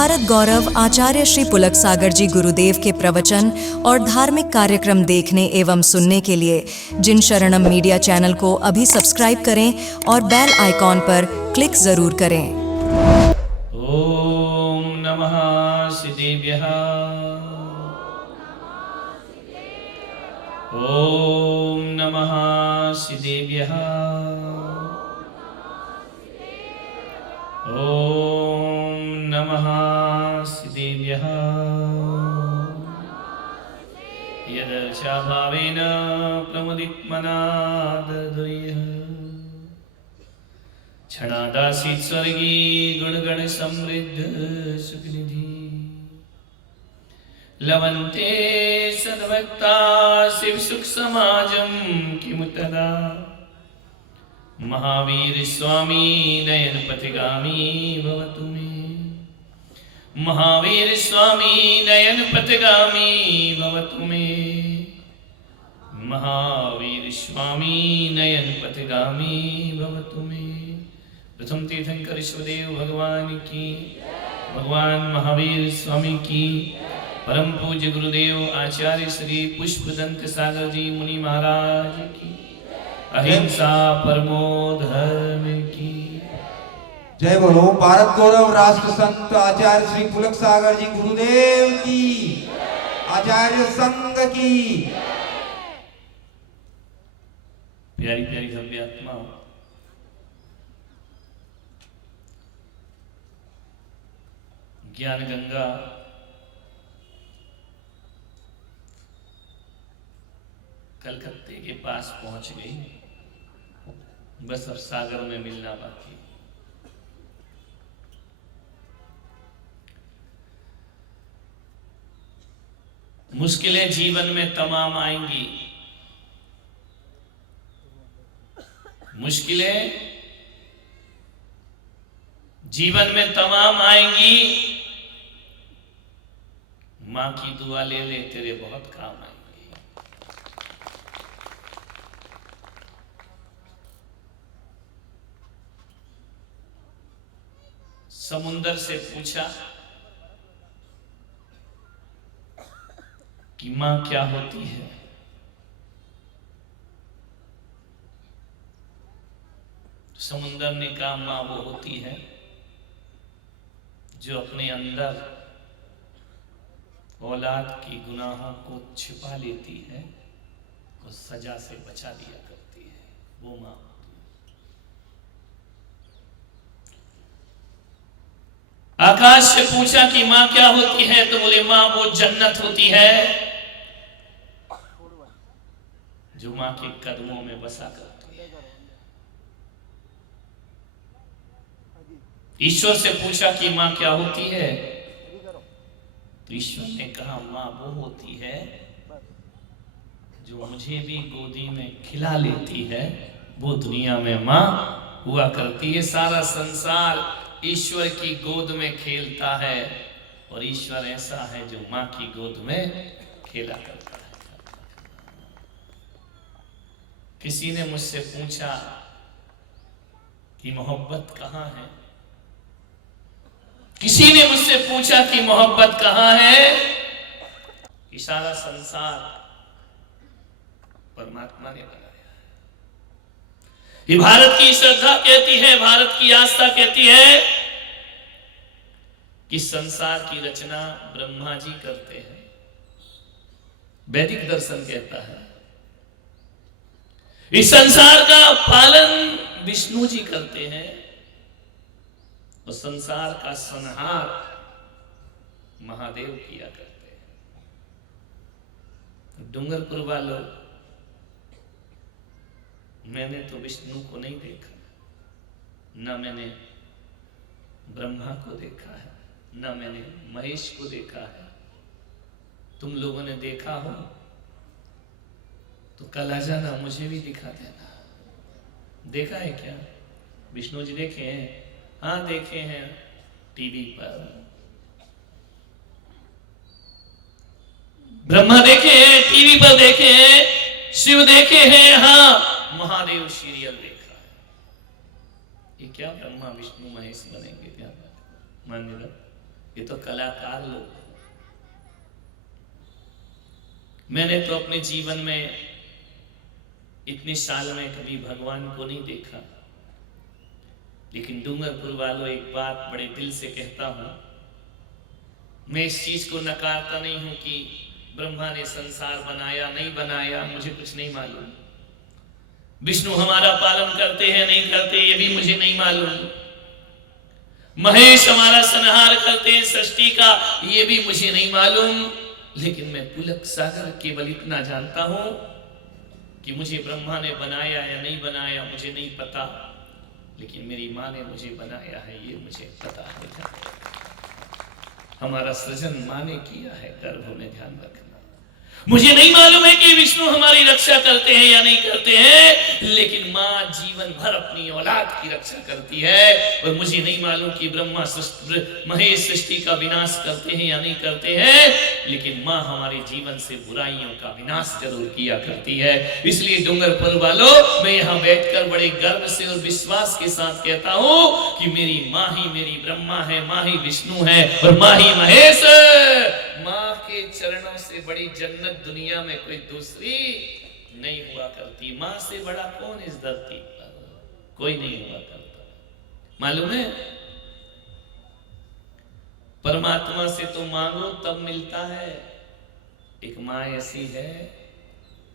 भारत गौरव आचार्य श्री पुलक सागर जी गुरुदेव के प्रवचन और धार्मिक कार्यक्रम देखने एवं सुनने के लिए जिन शरणम मीडिया चैनल को अभी सब्सक्राइब करें और बेल आइकॉन पर क्लिक जरूर करें। ओम नमः सिद्धेभ्यः। ओम नमः सिद्धेभ्यः। ओम नमः सिद्धेभ्यः। यदर्चाभावेन प्रमुदितमनादर्दयः क्षणादासीत् स्वर्गी गुणगण समृद्ध सुखनिधि लवन्ते सद्भक्ता शिव सुख समाजम किमुतदा महावीर स्वामी नयन पथिगामी भवतु मे। महावीर स्वामी नयन पथिगामी भवतु मे। महावीर स्वामी नयन पथिगामी भवतु मे। प्रथम तीर्थंकर ईश्वरदेव भगवान की, भगवान महावीर स्वामी की, परम पूज्य गुरुदेव आचार्य श्री पुष्पदंत सागर जी मुनि महाराज की, अहिंसा परमो धर्म की जय बोलो। भारत गौरव राष्ट्र संत आचार्य श्री पुलक सागर जी गुरुदेव की, आचार्य संघ की। प्यारी प्यारी भव्य आत्मा, ज्ञान गंगा कलकत्ते के पास पहुंच गई। बस अब सागर में मिलना बाकी। मुश्किलें जीवन में तमाम आएंगी। मुश्किलें जीवन में तमाम आएंगी। मां की दुआ ले ले, तेरे बहुत काम आएंगे। समुंदर से पूछा कि मां क्या होती है? समुंदर ने कहा मां वो होती है जो अपने अंदर औलाद की गुनाहों को छिपा लेती है और सजा से बचा दिया करती है, वो मां। आकाश से पूछा कि मां क्या होती है, तो बोले मां वो जन्नत होती है जो मां के कदमों में बसा करती है। ईश्वर से पूछा कि मां क्या होती है, तो ईश्वर ने कहा मां वो होती है जो मुझे भी गोदी में खिला लेती है, वो दुनिया में मां हुआ करती है। सारा संसार ईश्वर की गोद में खेलता है और ईश्वर ऐसा है जो मां की गोद में खेला करता है। किसी ने मुझसे पूछा कि मोहब्बत कहां है? किसी ने मुझसे पूछा कि मोहब्बत कहां है? कि सारा संसार परमात्मा ने बनाया। ये भारत की श्रद्धा कहती है, भारत की आस्था कहती है कि संसार की रचना ब्रह्मा जी करते हैं। वैदिक दर्शन कहता है इस संसार का पालन विष्णु जी करते हैं और संसार का संहार महादेव किया करते हैं। डूंगरपुर वालों, मैंने तो विष्णु को नहीं देखा, न मैंने ब्रह्मा को देखा है, न मैंने महेश को देखा है। तुम लोगों ने देखा हो तो कल आ जाना, मुझे भी दिखा देना। देखा है क्या? विष्णु जी देखे हैं? हाँ देखे हैं टीवी पर। ब्रह्मा देखे हैं टीवी पर, देखे हैं शिव देखे हैं, हाँ महादेव सीरियल देखा है। ये क्या ब्रह्मा विष्णु महेश बनेंगे क्या? मान्यता ये तो कलाकार लोग हैं। मैंने तो अपने जीवन में इतने साल में कभी भगवान को नहीं देखा, लेकिन डूंगरपुर वालों एक बात बड़े दिल से कहता हूं, मैं इस चीज को नकारता नहीं हूं कि ब्रह्मा ने संसार बनाया नहीं बनाया मुझे कुछ नहीं मालूम, विष्णु हमारा पालन करते हैं नहीं करते ये भी मुझे नहीं मालूम, महेश हमारा संहार करते हैं सृष्टि का ये भी मुझे नहीं मालूम, लेकिन मैं पुलक सागर केवल इतना जानता हूं कि मुझे ब्रह्मा ने बनाया या नहीं बनाया मुझे नहीं पता, लेकिन मेरी माँ ने मुझे बनाया है ये मुझे पता है। हमारा सृजन माँ ने किया है, गर्भ में ध्यान रखना। मुझे नहीं मालूम है कि विष्णु हमारी रक्षा करते हैं या नहीं करते हैं, लेकिन माँ जीवन भर अपनी औलाद की रक्षा करती है। और मुझे नहीं मालूम कि ब्रह्मा महेश सृष्टि का विनाश करते हैं या नहीं करते हैं, लेकिन माँ हमारे जीवन से बुराइयों का विनाश जरूर किया करती है। इसलिए डूंगरपुर वालों, मैं यहाँ बैठकर बड़े गर्व से और विश्वास के साथ कहता हूँ कि मेरी माँ ही मेरी ब्रह्मा है, माँ ही विष्णु है और माँ ही महेश। माँ के चरणों से बड़ी जन्नत दुनिया में कोई दूसरी नहीं हुआ करती। माँ से बड़ा कौन इस धरती पर, कोई नहीं हुआ करता। मालूम है, परमात्मा से तो मांगो तब मिलता है। एक माँ ऐसी है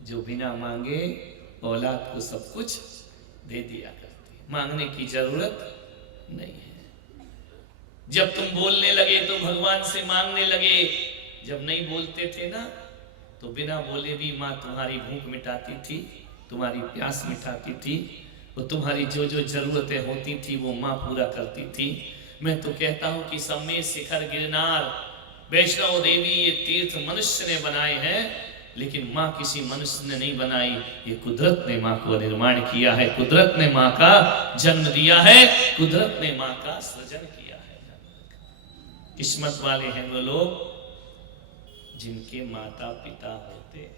जो बिना मांगे औलाद को सब कुछ दे दिया करती है, मांगने की जरूरत नहीं है। जब तुम बोलने लगे तो भगवान से मांगने लगे, जब नहीं बोलते थे ना तो बिना बोले भी माँ तुम्हारी भूख मिटाती थी, तुम्हारी प्यास मिटाती थी, वो तुम्हारी जो जो जरूरतें होती थी वो माँ पूरा करती थी। मैं तो कहता हूँ कि सम्मेद शिखर गिरनार वैष्णो देवी ये तीर्थ मनुष्य ने बनाए हैं, लेकिन माँ किसी मनुष्य ने नहीं बनाई, ये कुदरत ने माँ को निर्माण किया है, कुदरत ने माँ का जन्म दिया है, कुदरत ने माँ का सृजन किया है। किस्मत वाले हैं वो लोग जिनके माता पिता होते हैं।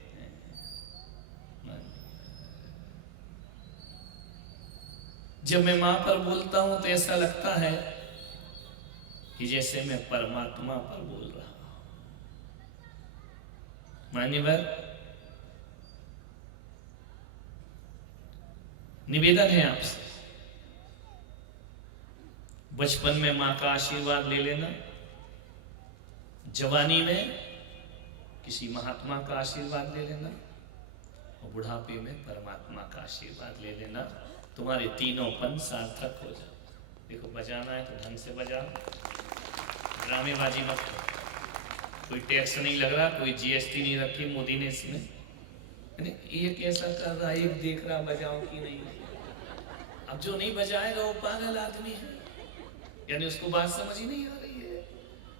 जब मैं माँ पर बोलता हूं तो ऐसा लगता है कि जैसे मैं परमात्मा पर बोल रहा हूं। मान्यवर, निवेदन है आपसे, बचपन में माँ का आशीर्वाद ले लेना, जवानी में किसी महात्मा का आशीर्वाद ले लेना और बुढ़ापे में परमात्मा का आशीर्वाद ले लेना। तुम्हारे तीनों पन सार्थक हो जाओ। देखो, बजाना है तो ढंग से बजाओ, ड्रामेबाजी मत करो। कोई टैक्स नहीं लग रहा, कोई जीएसटी नहीं रखी मोदी ने इसमें। एक ऐसा कर रहा, एक देख रहा बजाओ कि नहीं। अब जो नहीं बजाएगा वो पागल आदमी है, यानी उसको बात समझ ही नहीं आ रही है।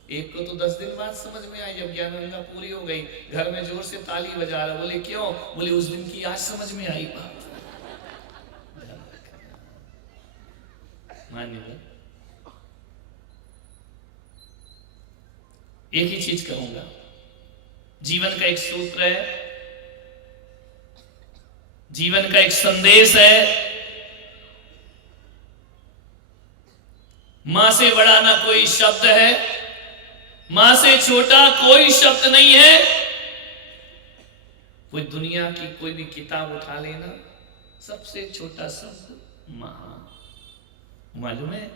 एक को तो 10 दिन बाद समझ में आई, जब ज्ञान गंगा पूरी हो गई, घर में जोर से ताली बजा रहा। बोले क्यों? बोले उस दिन की आज समझ में आई बात। मानिए, एक ही चीज कहूंगा, जीवन का एक सूत्र है, जीवन का एक संदेश है, मां से बड़ा ना कोई शब्द है, मां से छोटा कोई शब्द नहीं है। कोई दुनिया की कोई भी किताब उठा लेना, सबसे छोटा शब्द मां। मालूम है,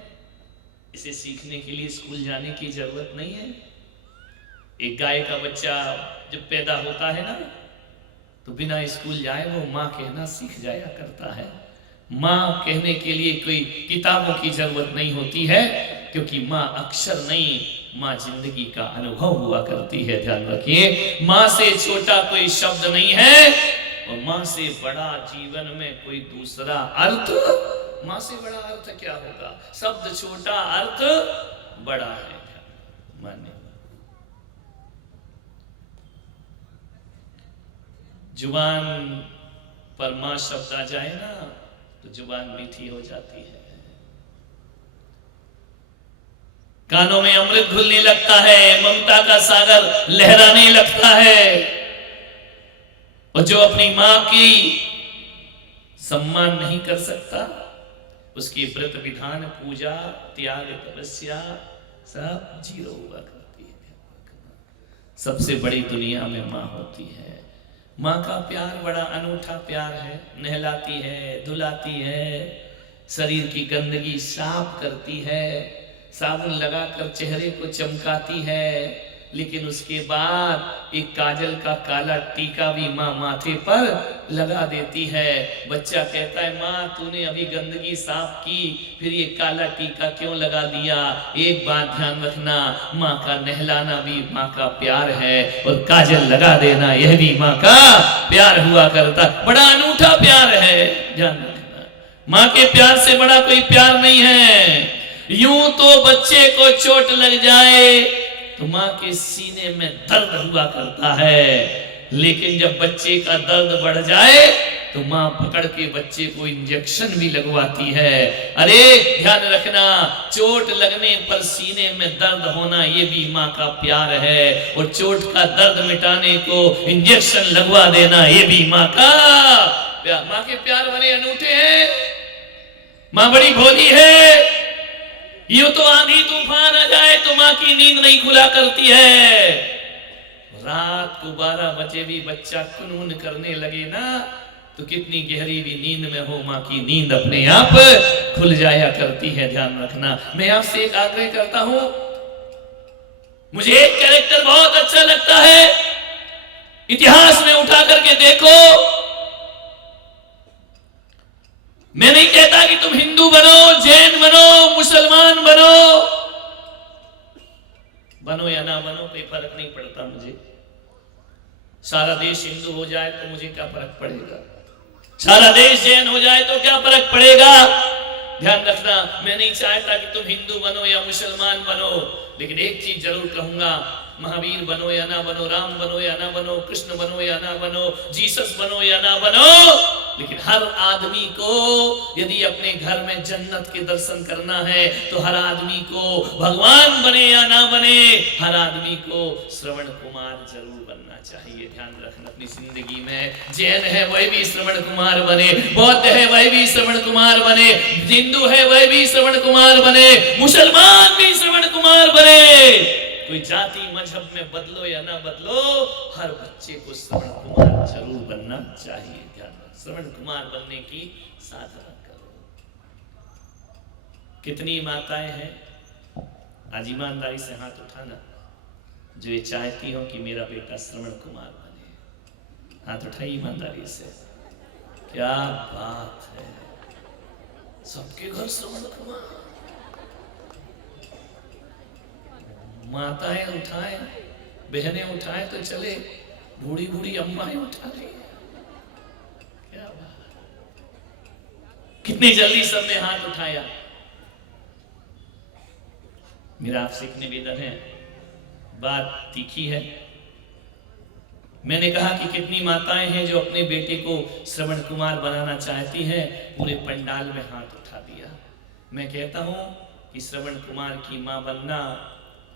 इसे सीखने के लिए स्कूल जाने की जरूरत नहीं है। एक गाय का बच्चा जब पैदा होता है ना, तो बिना स्कूल जाए वो माँ कहना सीख जाया करता है। माँ कहने के लिए कोई किताबों की जरूरत नहीं होती है, क्योंकि माँ अक्षर नहीं, माँ जिंदगी का अनुभव हुआ करती है। ध्यान रखिए, माँ से छोटा कोई शब्द नहीं है और माँ से बड़ा जीवन में कोई दूसरा अर्थ। माँ से बड़ा अर्थ क्या होगा? शब्द छोटा, अर्थ बड़ा है। मान्य, जुबान पर माँ शब्द आ जाए ना तो जुबान मीठी हो जाती है, कानों में अमृत घुलने लगता है, ममता का सागर लहराने लगता है। और जो अपनी माँ की सम्मान नहीं कर सकता, उसकी व्रत विधान, पूजा, त्याग, तपस्या सब जीरो हुआ करती है। सबसे बड़ी दुनिया में माँ होती है। माँ का प्यार बड़ा अनूठा प्यार है। नहलाती है, धुलाती है, शरीर की गंदगी साफ करती है, साबुन लगाकर चेहरे को चमकाती है, लेकिन उसके बाद एक काजल का काला टीका भी माँ माथे पर लगा देती है। बच्चा कहता है माँ तूने अभी गंदगी साफ की, फिर ये काला टीका क्यों लगा दिया? एक बात ध्यान रखना, माँ का नहलाना भी माँ का प्यार है और काजल लगा देना यह भी माँ का प्यार हुआ करता। बड़ा अनूठा प्यार है, ध्यान रखना। माँ के प्यार से बड़ा कोई प्यार नहीं है। यूं तो बच्चे को चोट लग जाए तो माँ के सीने में दर्द हुआ करता है, लेकिन जब बच्चे का दर्द बढ़ जाए तो माँ पकड़ के बच्चे को इंजेक्शन भी लगवाती है। अरे ध्यान रखना, चोट लगने पर सीने में दर्द होना ये भी माँ का प्यार है, और चोट का दर्द मिटाने को इंजेक्शन लगवा देना ये भी माँ का प्यार। माँ के प्यार बड़े अनूठे हैं। माँ बड़ी भोली है। यूं तो आंधी तूफान आ जाए तो माँ की नींद नहीं खुला करती है। रात को 12 बजे भी बच्चा कुनमुन करने लगे ना तो कितनी गहरी भी नींद में हो, माँ की नींद अपने आप खुल जाया करती है। ध्यान रखना। मैं आपसे एक आग्रह करता हूं, मुझे एक कैरेक्टर बहुत अच्छा लगता है, इतिहास में उठा करके देखो। मैं नहीं कहता कि तुम हिंदू बनो, जैन बनो, मुसलमान बनो या ना बनो, कोई फर्क नहीं पड़ता मुझे। सारा देश हिंदू हो जाए तो मुझे क्या फर्क पड़ेगा, सारा देश जैन हो जाए तो क्या फर्क पड़ेगा। ध्यान रखना, मैं नहीं चाहता कि तुम हिंदू बनो या मुसलमान बनो, लेकिन एक चीज जरूर कहूंगा, महावीर बनो या ना बनो, राम बनो या ना बनो, कृष्ण बनो या ना बनो, जीसस बनो या ना बनो, लेकिन हर आदमी को यदि अपने घर में जन्नत के दर्शन करना है तो हर आदमी को भगवान बने या ना बने, हर आदमी को श्रवण कुमार जरूर बनना चाहिए। ध्यान रखना अपनी जिंदगी में। जैन है वह भी श्रवण कुमार बने, बौद्ध है वह भी श्रवण कुमार बने, हिंदू है वह भी श्रवण कुमार बने, मुसलमान भी श्रवण कुमार बने। कोई जाति मजहब में बदलो या ना बदलो, हर बच्चे को श्रवण कुमार जरूर बनना चाहिए। ध्यान रखना, श्रवण कुमार बनने की साधना करो। कितनी माताएं हैं, आज ईमानदारी से हाथ उठाना, जो ये चाहती हो कि मेरा बेटा श्रवण कुमार बने। हाथ उठाइए ईमानदारी से। क्या बात है, सबके घर श्रवण कुमार। माताएं उठाएं, बहनें उठाएं तो चले, बूढ़ी बूढ़ी अम्माएं उठा रही हैं। क्या बात, कितनी जल्दी सबने हाथ उठाया। मेरा आपसे एक निवेदन है, बात तीखी है। मैंने कहा कि कितनी माताएं हैं जो अपने बेटे को श्रवण कुमार बनाना चाहती हैं, पूरे पंडाल में हाथ उठा दिया। मैं कहता हूं कि श्रवण कुमार की मां बनना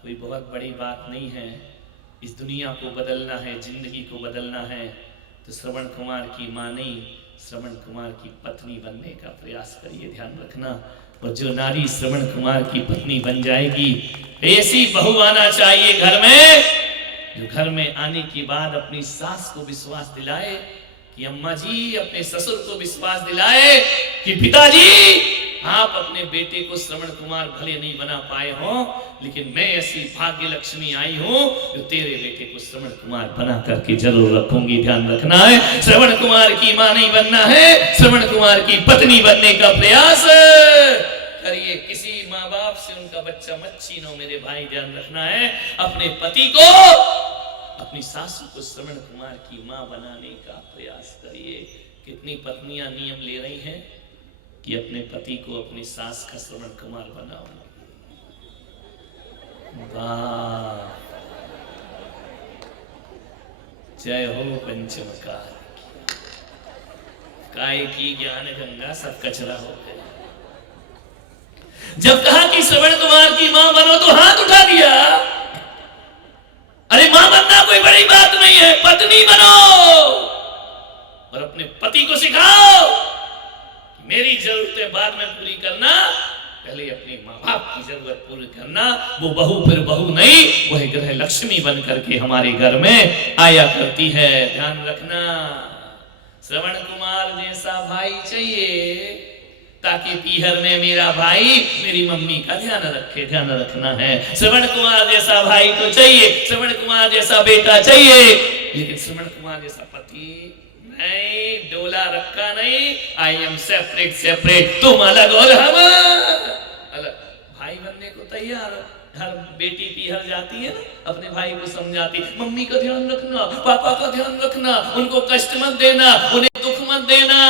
कोई बहुत बड़ी बात नहीं है। इस दुनिया को बदलना है, जिंदगी को बदलना है, तो श्रवण कुमार की मां नहीं, श्रवण कुमार की पत्नी बनने का प्रयास करिए। ध्यान रखना, और जो नारी श्रवण कुमार की पत्नी बन जाएगी, ऐसी बहू आना चाहिए घर में, जो घर में आने के बाद अपनी सास को विश्वास दिलाए कि अम्मा जी, अपने ससुर को विश्वास दिलाए कि पिताजी, आप अपने बेटे को श्रवण कुमार भले नहीं बना पाए हो, लेकिन मैं ऐसी भाग्य लक्ष्मी आई हूं जो तेरे बेटे को श्रवण कुमार बना करके जरूर रखूंगी। ध्यान रखना है, श्रवण कुमार की मां नहीं बनना है, श्रवण कुमार की पत्नी बनने का प्रयास करिए। किसी माँ बाप से उनका बच्चा मत छीनो मेरे भाई। ध्यान रखना है, अपने पति को, अपनी सासू को श्रवण कुमार की मां बनाने का प्रयास करिए। कितनी पत्नियां नियम ले रही हैं कि अपने पति को अपनी सास का श्रवण कुमार बनाओ। वाह, जय हो पंचमकार, काय की ज्ञान गंगा सब कचरा हो गया। जब कहा कि श्रवण कुमार की मां बनो तो हाथ उठा दिया। अरे मां बनना कोई बड़ी बात नहीं है, पत्नी बनो और अपने पति को सिखाओ कि मेरी जरूरतें बाद में पूरी करना, पहले अपने माँ बाप की जरूरत पूरी करना। वो बहू फिर बहू नहीं, वह ग्रह लक्ष्मी बन करके हमारे घर में आया करती है। ध्यान रखना, श्रवण कुमार जैसा भाई चाहिए ताकि पीहर में मेरा भाई मेरी मम्मी का ध्यान रखे। ध्यान रखना है, श्रवण कुमार जैसा भाई तो चाहिए, श्रवण कुमार जैसा बेटा चाहिए, लेकिन श्रवण कुमार जैसा पति नहीं, डोला रखा नहीं। आई एम सेपरेट सेपरेट, तुम अलग और हम अलग। भाई बनने को तैयार हो। हर बेटी पीहर जाती है ना, अपने भाई को समझाती, मम्मी का ध्यान रखना, पापा का ध्यान रखना, उनको कष्ट मत देना, उन्हें दुख मत देना।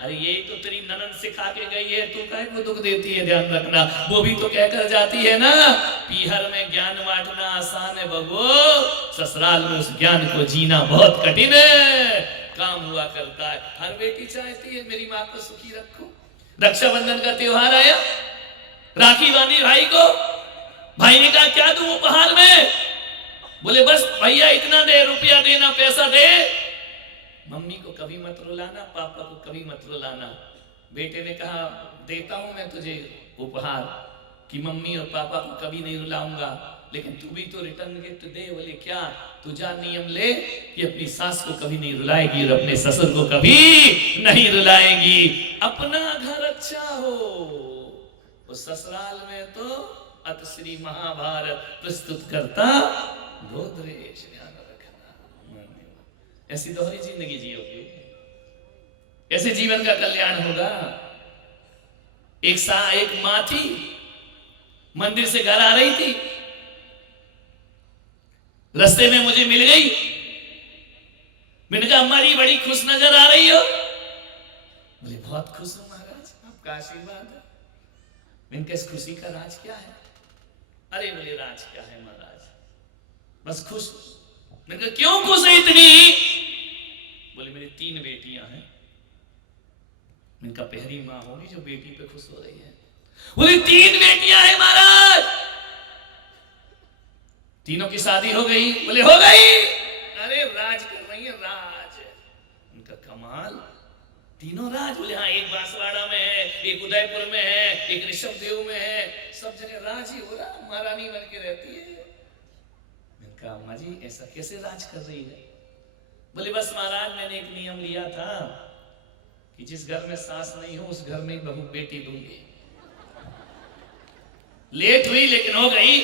अरे यही तो तेरी ननद सिखा के गई है, तू काहे को दुख देती है? ध्यान रखना, वो भी तो कहकर जाती है ना, पीहर में ज्ञान बांटना आसान है बबू, ससुराल में उस ज्ञान को जीना बहुत कठिन है। काम हुआ करता है, हर बेटी चाहती है मेरी माँ को सुखी रखो। रक्षाबंधन का त्योहार आया, राखी बांधी भाई को, भाई ने कहा क्या दूं उपहार में? बोले बस भैया इतना दे, रुपया देना, पैसा दे। मम्मी को कभी मत रुलाना, पापा को कभी मत रुलाना। बेटे ने कहा देता हूं मैं तुझे उपहार कि मम्मी और पापा को कभी नहीं रुलाऊंगा, लेकिन तू भी तो रिटर्न गिफ्ट दे। बोले क्या? तू जा नियम ले कि अपनी सास को कभी नहीं रुलाएगी और अपने ससुर को कभी नहीं रुलाएगी। अपना घर अच्छा हो, उस ससुराल में तो अत श्री महाभारत प्रस्तुत करता गोदरेज। ध्यान रखना, ऐसी दोहरी जिंदगी जियोगे, ऐसे जीवन का कल्याण होगा। एक माँ थी, मंदिर से घर आ रही थी, रास्ते में मुझे मिल गई। मैंने कहा अम्मा जी बड़ी खुश नजर आ रही हो। बोले बहुत खुश हूं महाराज, आपका आशीर्वाद है। मैंने कहा इस खुशी का राज क्या है? अरे बोले राज क्या है महाराज, बस खुश। मैंने कहा क्यों खुश है इतनी? बोले मेरी 3 बेटियां हैं। मैंने कहा पहली माँ होगी जो बेटी पे खुश हो रही है। बोले 3 बेटियां हैं महाराज, तीनों की शादी हो गई? बोले हो गई। अरे राज कर रही है, राज। उनका कमाल, तीनों राज। बोले हाँ, एक बांसवाड़ा में है, एक उदयपुर में है, एक ऋषभदेव में है, सब जगह राज ही हो रहा, महारानी बन के रहती है। मैंने कहा अम्मा जी ऐसा कैसे राज कर रही है? बोले बस महाराज मैंने एक नियम लिया था कि जिस घर में सास नहीं हो उस घर में ही बहू बेटी दूंगी। लेट हुई लेकिन हो गई।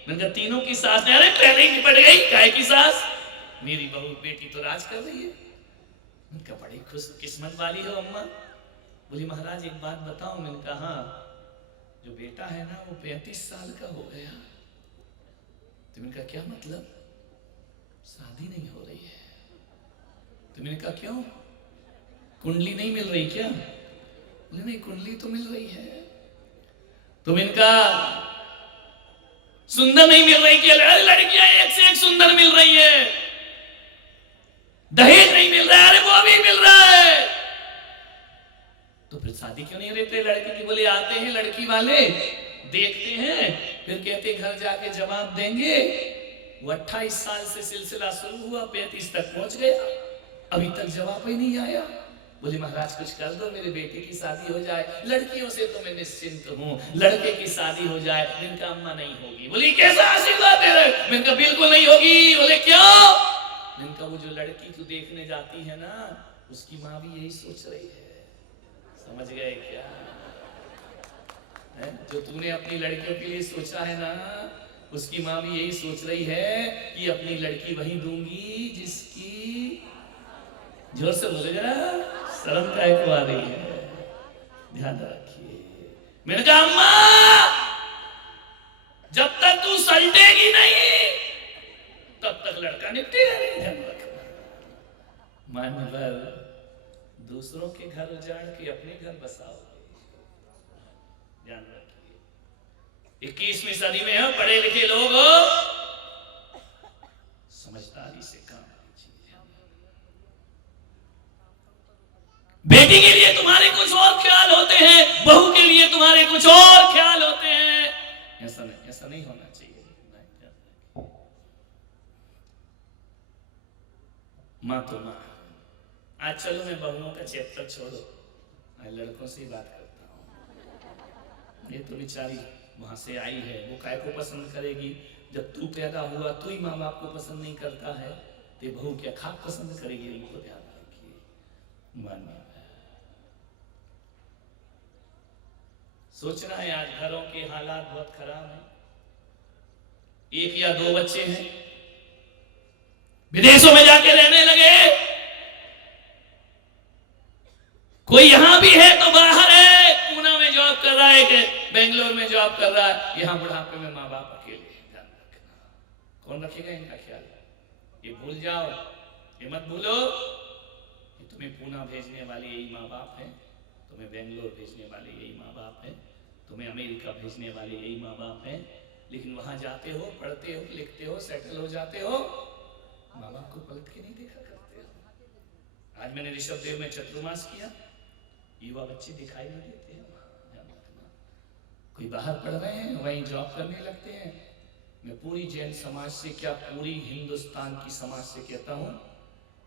मैंने कहा तीनों की सास ने, अरे पहले ही निपट गई, काहे की सास? मेरी बहू बेटी तो राज कर रही है। मैंने कहा बड़ी खुश किस्मत वाली हो अम्मा। बोली महाराज एक बात बताओ। मैंने कहा हाँ, जो बेटा है ना वो 35 साल का हो गया। तो मैंने कहा क्या मतलब? शादी नहीं हो रही है। तो मैंने कहा क्यों, कुंडली नहीं मिल रही क्या? बोले नहीं कुंडली तो मिल रही है। तो मैंने कहा सुंदर नहीं मिल रही क्या? लड़कियां एक से एक सुंदर मिल रही है। दहेज नहीं मिल रहा है? अरे वो भी मिल रहा है। तो फिर शादी क्यों नहीं रहते लड़की की? बोले आते हैं लड़की वाले, देखते हैं, फिर कहते घर जाके जवाब देंगे। वो 28 साल से सिलसिला शुरू हुआ, 35 तक पहुंच गया, अभी तक जवाब ही नहीं आया। बोले महाराज कुछ कर दो, मेरे बेटे की शादी हो जाए। लड़कियों से तो मैं निश्चिंत हूँ, लड़के की शादी हो जाए। मैंने कहा अम्मा नहीं होगी। बोली कैसा आशीर्वाद दे रहे? मैंने कहा बिल्कुल नहीं होगी। बोले क्यों? मैंने कहा वो जो लड़की तू देखने जाती है ना, उसकी माँ भी यही सोच रही है। समझ गए क्या? जो तूने अपनी लड़कियों के लिए सोचा है ना, उसकी माँ भी यही सोच रही है कि अपनी लड़की वही दूंगी जिसकी, जोर से बोले जरा, शर्म काहे को आ रही है? ध्यान रखिए। मैंने कहा अम्मा जब तक तू सलटेगी नहीं तब तक लड़का निपटेगा नहीं। ध्यान रखना, मान्यवर दूसरों के घर उजाड़ के अपने घर बसाओगे। ध्यान रखिए, 21वीं सदी में हो, पढ़े लिखे लोग हो, समझदारी से काम कीजिए। बेटी के लिए तुम्हारे कुछ और ख्याल होते हैं, बहू के लिए तुम्हारे कुछ और ख्याल होते हैं। ऐसा नहीं होना चाहिए। माँ तो माँ। आज चलो मैं बहुओं का चैप्टर छोड़ो, मैं लड़कों से ही बात करता हूँ। ये तो बेचारी वहां से आई है, वो काय को पसंद करेगी? जब तू पैदा हुआ तू ही माँ बाप को पसंद नहीं करता है, तो बहू क्या खाक पसंद करेगी? इनको ध्यान रखिए। मानिए सोचना है, आज घरों के हालात बहुत खराब हैं। एक या दो बच्चे हैं, विदेशों में जाके रहने लगे, कोई यहां भी है तो बाहर है, पूना में जॉब कर रहा है, बेंगलोर में जॉब कर रहा है, यहां बुढ़ापे में माँ बाप अकेले हैं। ध्यान रखना, कौन रखेगा इनका ख्याल? ये भूल जाओ, ये मत भूलो कि तुम्हें पूना भेजने वाले यही माँ बाप हैं, तुम्हें बेंगलोर भेजने वाले यही माँ बाप हैं, तुम्हें अमेरिका भेजने वाले यही माँ बाप हैं। लेकिन वहां जाते हो, पढ़ते हो, लिखते हो, सेटल हो जाते हो, माँ बाप को पलट के नहीं देखा करते हो। आज मैंने ऋषभ देव में चतुर्मास किया, युवा बच्चे दिखाई नहीं देते हैं। कोई बाहर पढ़ रहे हैं, वहीं जॉब करने लगते हैं। मैं पूरी जैन समाज से क्या, पूरी हिंदुस्तान की समाज से कहता हूं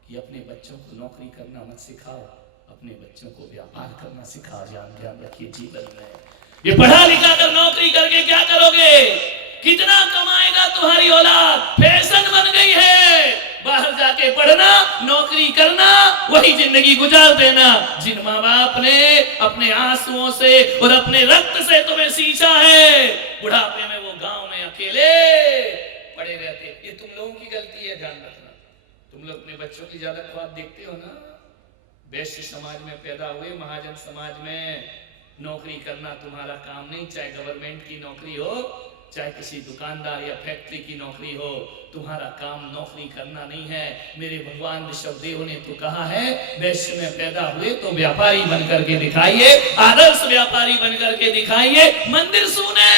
कि अपने बच्चों को नौकरी करना मत सिखाओ, अपने बच्चों को व्यापार करना सिखाओ। ध्यान रखिए, जीवन में ये पढ़ा लिखा कर नौकरी करके क्या करोगे? कितना कमाएगा तुम्हारी औलाद? फैशन बन गई है, बाहर जाके पढ़ना, नौकरी करना, वही जिंदगी गुजार देना। जिन माँ बाप ने अपने आंसुओं से और अपने रक्त से तुम्हें सींचा है, बुढ़ापे में वो गांव में अकेले पड़े रहते, ये तुम लोगों की गलती है। ध्यान रखना, तुम लोग अपने बच्चों की ज्यादा ख्वाब देखते हो ना। वैश्य समाज में पैदा हुए, महाजन समाज में नौकरी करना तुम्हारा काम नहीं, चाहे गवर्नमेंट की नौकरी हो, चाहे किसी दुकानदार या फैक्ट्री की नौकरी हो, तुम्हारा काम नौकरी करना नहीं है। मेरे भगवान ऋषभ देव ने तो कहा है, वैश्य में पैदा हुए तो व्यापारी बन करके दिखाइए, आदर्श व्यापारी बन करके दिखाइए। मंदिर सुने।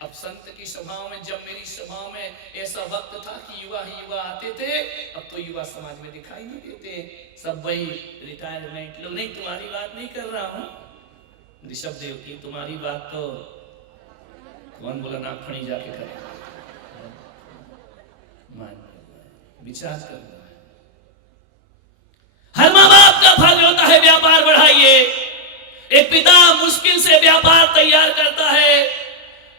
अब संत की सभाओं में, जब मेरी सभाओं में ऐसा वक्त था कि युवा ही युवा आते थे, अब तो युवा समाज में दिखाई नहीं देते, सब वही रिटायरमेंट लोग। नहीं, तुम्हारी बात नहीं कर रहा हूं ऋषभ देव की, तुम्हारी बात तो कौन बोला नाक फणी जाके करे, विचार करना है। हर माँ बाप का फर्ज होता है व्यापार बढ़ाइए। एक पिता मुश्किल से व्यापार तैयार करता है,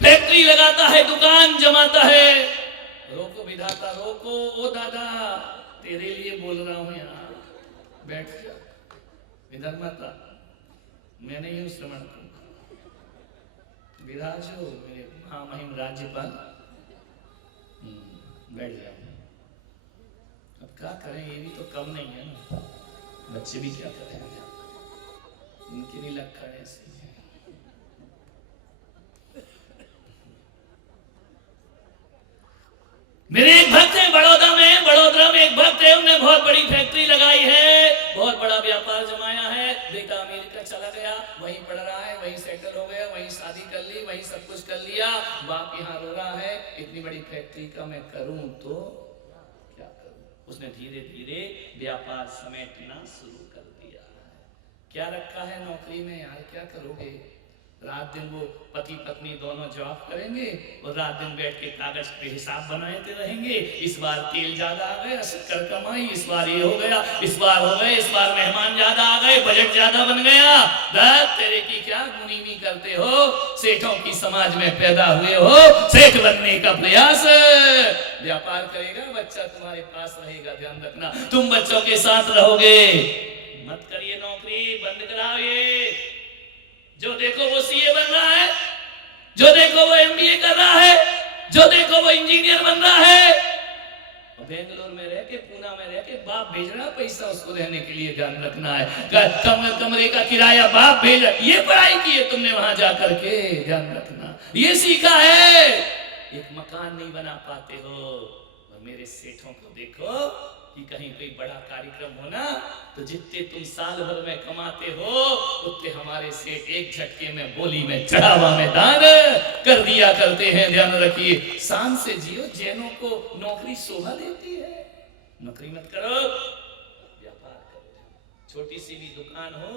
फैक्ट्री लगाता है, दुकान जमाता है। रोको विधाता रोको, ओ दादा तेरे लिए बोल रहा हूं, यहाँ बैठ जा। विधर्मता मैं नहीं हूं, श्रवण विराजो मेरे महामहिम राज्यपाल, बैठ जाओ। अब क्या करें, ये भी तो कम नहीं है ना, बच्चे भी क्या करें, इनके भी लक्षण ऐसे हैं। मेरे एक भक्त है बड़ौदा में एक भक्त है, उन्होंने बहुत बड़ी फैक्ट्री लगाई है, बहुत बड़ा व्यापार जमाया है। बेटा अमेरिका चला गया, वहीं पढ़ रहा है, वहीं सेटल हो गया, वहीं शादी कर ली, वहीं सब कुछ कर लिया। बाप यहाँ रो रहा है, इतनी बड़ी फैक्ट्री का मैं करूं तो क्या करूं? उसने धीरे धीरे व्यापार समेटना शुरू कर दिया है। क्या रखा है नौकरी में यार, क्या करोगे? रात दिन वो पति पत्नी दोनों जॉब करेंगे और रात दिन बैठ के कागज पे हिसाब बनाते रहेंगे। इस बार तेल ज्यादा आ गया, शक्कर कमाई, इस बार ये हो गया, इस बार हो गए, इस बार मेहमान ज्यादा आ गए, बजट ज्यादा बन गया। दर्द तेरे की क्या गुनीमी करते हो? सेठों की समाज में पैदा हुए हो, सेठ बनने का प्रयास। व्यापार करेगा बच्चा, तुम्हारे पास रहेगा, ध्यान रखना। तुम बच्चों के साथ रहोगे, मत करिए नौकरी, बंद कराइए। जो देखो वो सीए बन रहा है, जो देखो वो एमबीए कर रहा है, जो देखो वो इंजीनियर बन रहा है। बेंगलोर में रह के, पूना में रह के बाप भेज रहा पैसा उसको रहने के लिए, ध्यान रखना है। कमरे का किराया बाप भेज रहा, ये पढ़ाई की है तुमने वहां जाकर के, ध्यान रखना, ये सीखा है। एक मकान नहीं बना पाते हो, और मेरे सेठों को देखो कि कहीं कोई बड़ा कार्यक्रम होना तो जितने तुम साल भर में कमाते हो, उतने हमारे सेठ एक झटके में बोली में चढ़ावा में दान कर दिया करते हैं। ध्यान रखिए, शान से जियो। जैनों को नौकरी शोभा देती है, नौकरी मत करो, व्यापार करो। छोटी सी भी दुकान हो,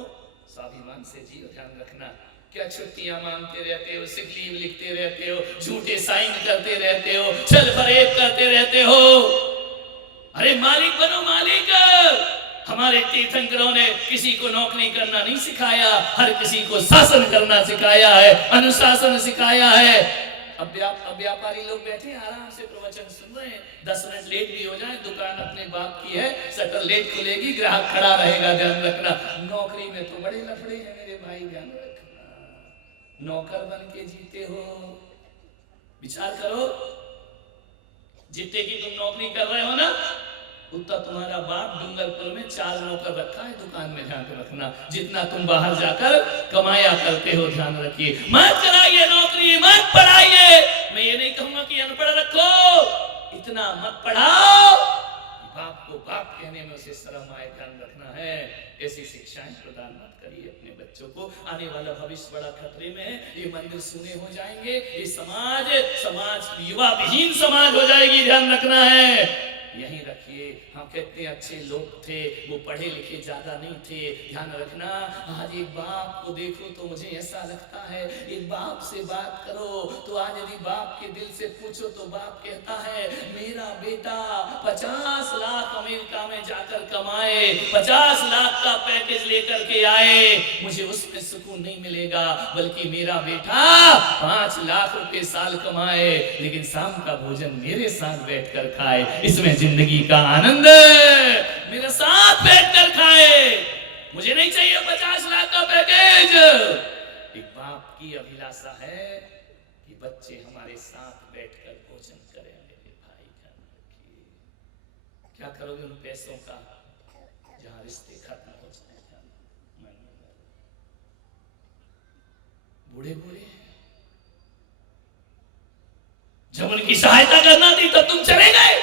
स्वाभिमान से जियो, ध्यान रखना। क्या छुट्टियां मांगते रहते हो, सिक लीव लिखते रहते हो, झूठे साइन करते रहते हो, छल फरेब करते रहते हो। अरे मालिक बनो, मालिक। हमारे तीर्थंकरों ने किसी को नौकरी करना नहीं सिखाया, हर किसी को शासन करना सिखाया है, अनुशासन सिखाया है। अब व्यापारी लोग बैठे आराम से प्रवचन सुन रहे हैं, 10 मिनट लेट भी हो जाए, दुकान अपने बाप की है, शटर लेट खुलेगी, ग्राहक खड़ा रहेगा, ध्यान रखना। नौकरी में तो बड़े लफड़े हैं मेरे भाई, ध्यान रखना। नौकर बन के जीते हो, विचार करो, जितने की तुम नौकरी कर रहे हो ना, उतना तुम्हारा बाप डूंगरपुर में 4 नौकर रखा है दुकान में, ध्यान रखना। जितना तुम बाहर जाकर कमाया करते हो, ध्यान रखिए। मत कराइए नौकरी, मत पढ़ाइए। मैं ये नहीं कहूंगा कि अनपढ़ रखो, इतना मत पढ़ाओ बाप को बाप कहने में उसे शर्म आए, ध्यान रखना है। ऐसी शिक्षाएं प्रदान मत करिए अपने बच्चों को, आने वाला भविष्य बड़ा खतरे में है। ये मंदिर सुने हो जाएंगे, ये समाज युवा विहीन समाज हो जाएगी, ध्यान रखना है। यही रखिए, हम कितने अच्छे लोग थे, वो पढ़े लिखे ज्यादा नहीं थे, ध्यान रखना। आज एक बाप को देखो तो मुझे ऐसा लगता है, एक बाप से बात करो तो आज यदि बाप के दिल से पूछो तो बाप कहता है मेरा बेटा 50 लाख अमेरिका में जाकर कमाए, 50 लाख का पैकेज लेकर के आए, मुझे उसमें सुकून नहीं मिलेगा, बल्कि मेरा बेटा 5 लाख रुपए साल कमाए लेकिन शाम का भोजन मेरे साथ बैठकर खाए, इसमें जिंदगी का आनंद मेरे साथ बैठकर खाए। मुझे नहीं चाहिए 50 लाख का पैकेज। एक बाप की अभिलाषा है कि बच्चे हमारे साथ बैठकर भोजन करें। मेरे भाई क्या करोगे उन पैसों का जहां रिश्ते खत्म हो जाए? बूढ़े बूढ़े जब उनकी सहायता करना थी तब तुम चले गए,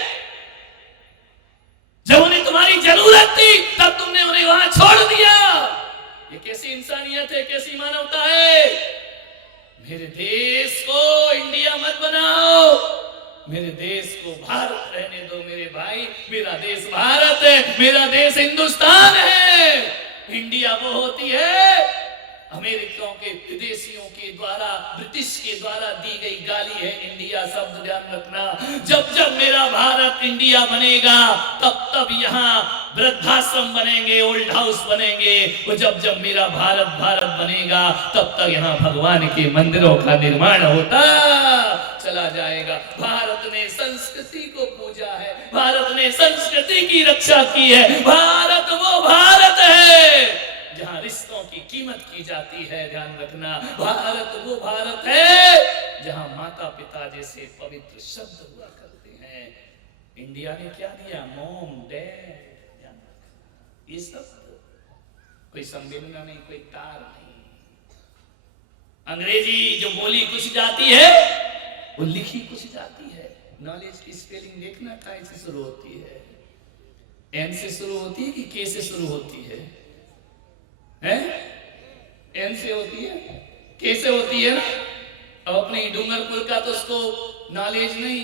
जब उन्हें तुम्हारी जरूरत थी तब तुमने उन्हें वहां छोड़ दिया। ये कैसी इंसानियत है, कैसी मानवता है? मेरे देश को इंडिया मत बनाओ, मेरे देश को भारत रहने दो मेरे भाई। मेरा देश भारत है, मेरा देश हिंदुस्तान है। इंडिया वो होती है अमेरिकियों के, विदेशियों के द्वारा, ब्रिटिश के द्वारा दी गई गाली है इंडिया शब्द, ध्यान रखना। जब जब मेरा भारत इंडिया बनेगा तब तब यहाँ वृद्धाश्रम बनेंगे, ओल्ड हाउस बनेंगे। वो जब जब मेरा भारत भारत बनेगा तब तक यहाँ भगवान के मंदिरों का निर्माण होता चला जाएगा। भारत ने संस्कृति को पूजा है, भारत ने संस्कृति की रक्षा की है। भारत वो भारत है जहां रिश्तों की कीमत की जाती है, ध्यान रखना। भारत वो भारत है जहां माता पिता जैसे पवित्र शब्द हुआ करते हैं। इंडिया ने क्या दिया? मॉम, डैड, ये सब कोई संवेदना नहीं, कोई तार नहीं। अंग्रेजी जो बोली कुछ जाती है वो लिखी कुछ जाती है। नॉलेज की स्पेलिंग देखना, टाइम से शुरू होती है, एन से शुरू होती है कि के से शुरू होती है? एन से होती है, के से होती है ना। अब अपने डूंगरपुर का तो उसको नॉलेज नहीं,